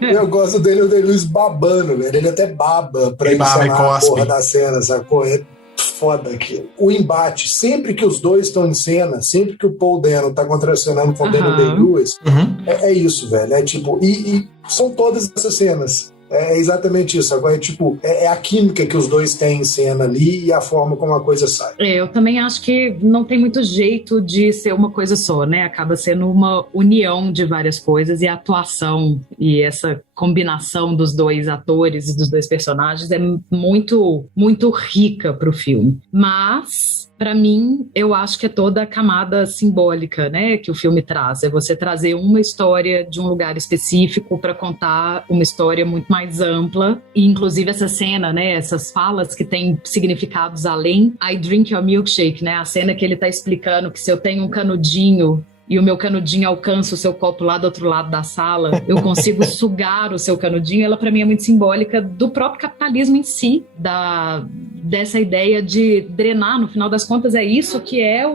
Eu gosto do Daniel Day-Lewis babando, velho. Ele até baba pra ensinar a porra da cena, sacou? É foda aqui. O embate, sempre que os dois estão em cena, sempre que o Paul Dano tá contracionando com o Daniel Day-Lewis, é isso, velho. É tipo, e são todas essas cenas. É exatamente isso. Agora, é a química que os dois têm em cena ali e a forma como a coisa sai. Eu também acho que não tem muito jeito de ser uma coisa só, né? Acaba sendo uma união de várias coisas e a atuação e essa combinação dos dois atores e dos dois personagens é muito, muito rica pro filme. Mas... para mim, eu acho que é toda a camada simbólica, né, que o filme traz. É você trazer uma história de um lugar específico para contar uma história muito mais ampla. E, inclusive, essa cena, né, essas falas que têm significados além. I drink your milkshake, né, a cena que ele tá explicando que se eu tenho um canudinho e o meu canudinho alcança o seu copo lá do outro lado da sala, eu consigo sugar o seu canudinho, ela para mim é muito simbólica do próprio capitalismo em si, dessa ideia de drenar, no final das contas é isso que é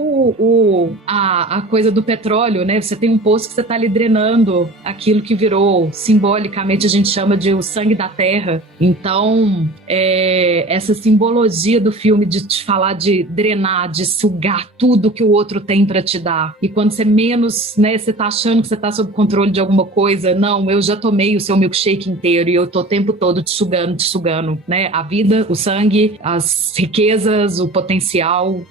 a coisa do petróleo, né? Você tem um poço que você tá ali drenando aquilo que virou, simbolicamente a gente chama de o sangue da terra. Então, essa simbologia do filme de te falar de drenar, de sugar tudo que o outro tem para te dar. E quando você menos, né, você tá achando que você tá sob controle de alguma coisa, não, eu já tomei o seu milkshake inteiro e eu tô o tempo todo te sugando, né, a vida, o sangue, as riquezas, o potencial,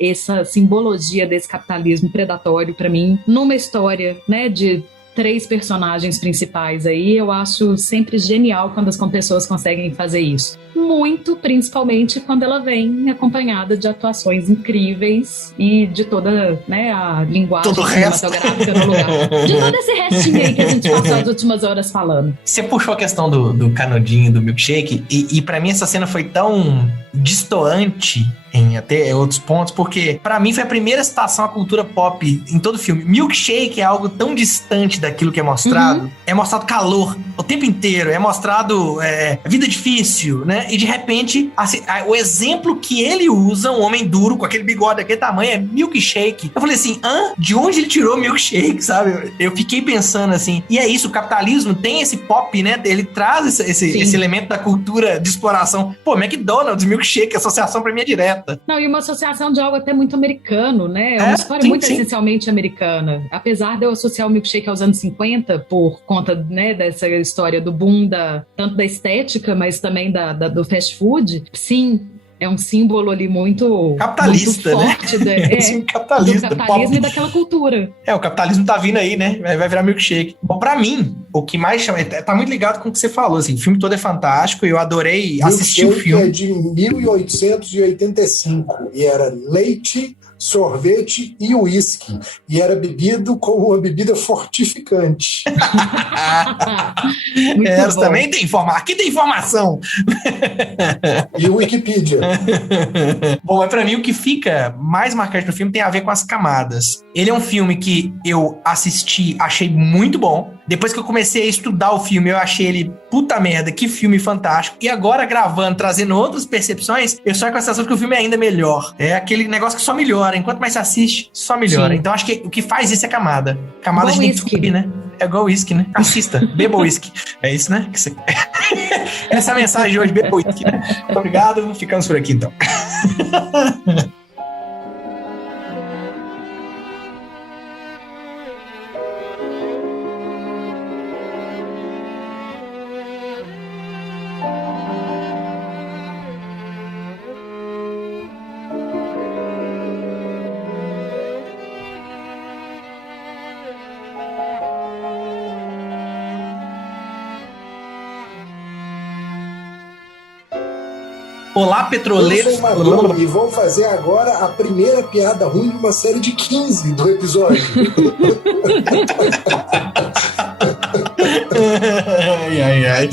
essa simbologia desse capitalismo predatório pra mim, numa história, né, de 3 personagens principais aí, eu acho sempre genial quando as pessoas conseguem fazer isso. Muito, principalmente quando ela vem acompanhada de atuações incríveis e de toda, né, a linguagem cinematográfica no lugar. De todo esse restinho aí que a gente passou as últimas horas falando. Você puxou a questão do canudinho, do milkshake, e pra mim essa cena foi tão destoante em até outros pontos, porque pra mim foi a primeira citação à cultura pop em todo o filme. Milkshake é algo tão distante daquilo que é mostrado. É mostrado calor o tempo inteiro, é mostrado vida difícil, né? E de repente, assim, o exemplo que ele usa, um homem duro com aquele bigode daquele tamanho, é milkshake. Eu falei assim, de onde ele tirou milkshake, sabe? Eu fiquei pensando assim, e é isso, o capitalismo tem esse pop, né? Ele traz esse elemento da cultura de exploração. Pô, McDonald's, milkshake, associação pra mim é direta. Não, e uma associação de algo até muito americano, né? É uma história muito essencialmente americana. Apesar de eu associar o milkshake aos anos 50, por conta, né, dessa história do boom tanto da estética, mas também do fast food, sim, é um símbolo ali muito capitalista, muito forte, né? Capitalista, do capitalismo e daquela cultura. O capitalismo tá vindo aí, né? Vai virar milkshake. Bom, pra mim, o que mais chama... Tá muito ligado com o que você falou, assim. O filme todo é fantástico e eu adorei assistir o filme. É de 1885 e era leite, sorvete e uísque. E era bebido como uma bebida fortificante. Elas também tem informação. Aqui tem informação. E o Wikipedia. Bom, mas pra mim o que fica mais marcante no filme tem a ver com as camadas. Ele é um filme que eu assisti, achei muito bom. Depois que eu comecei a estudar o filme, eu achei ele, puta merda, que filme fantástico. E agora gravando, trazendo outras percepções, eu só com a sensação que o filme é ainda melhor. É aquele negócio que só melhora. melhora. Enquanto mais se assiste, só melhora. Sim. Então acho que o que faz isso é camada. Camada Igual a gente tem que whisky. subir, né? É igual uísque, né? Assista, beba uísque. É isso, né? Essa é a mensagem de hoje, beba uísque, né? Muito obrigado, ficamos por aqui então. Olá, Eu sou o petroleiros. Marconi e vamos fazer agora a primeira piada ruim de uma série de 15 do episódio. Ai.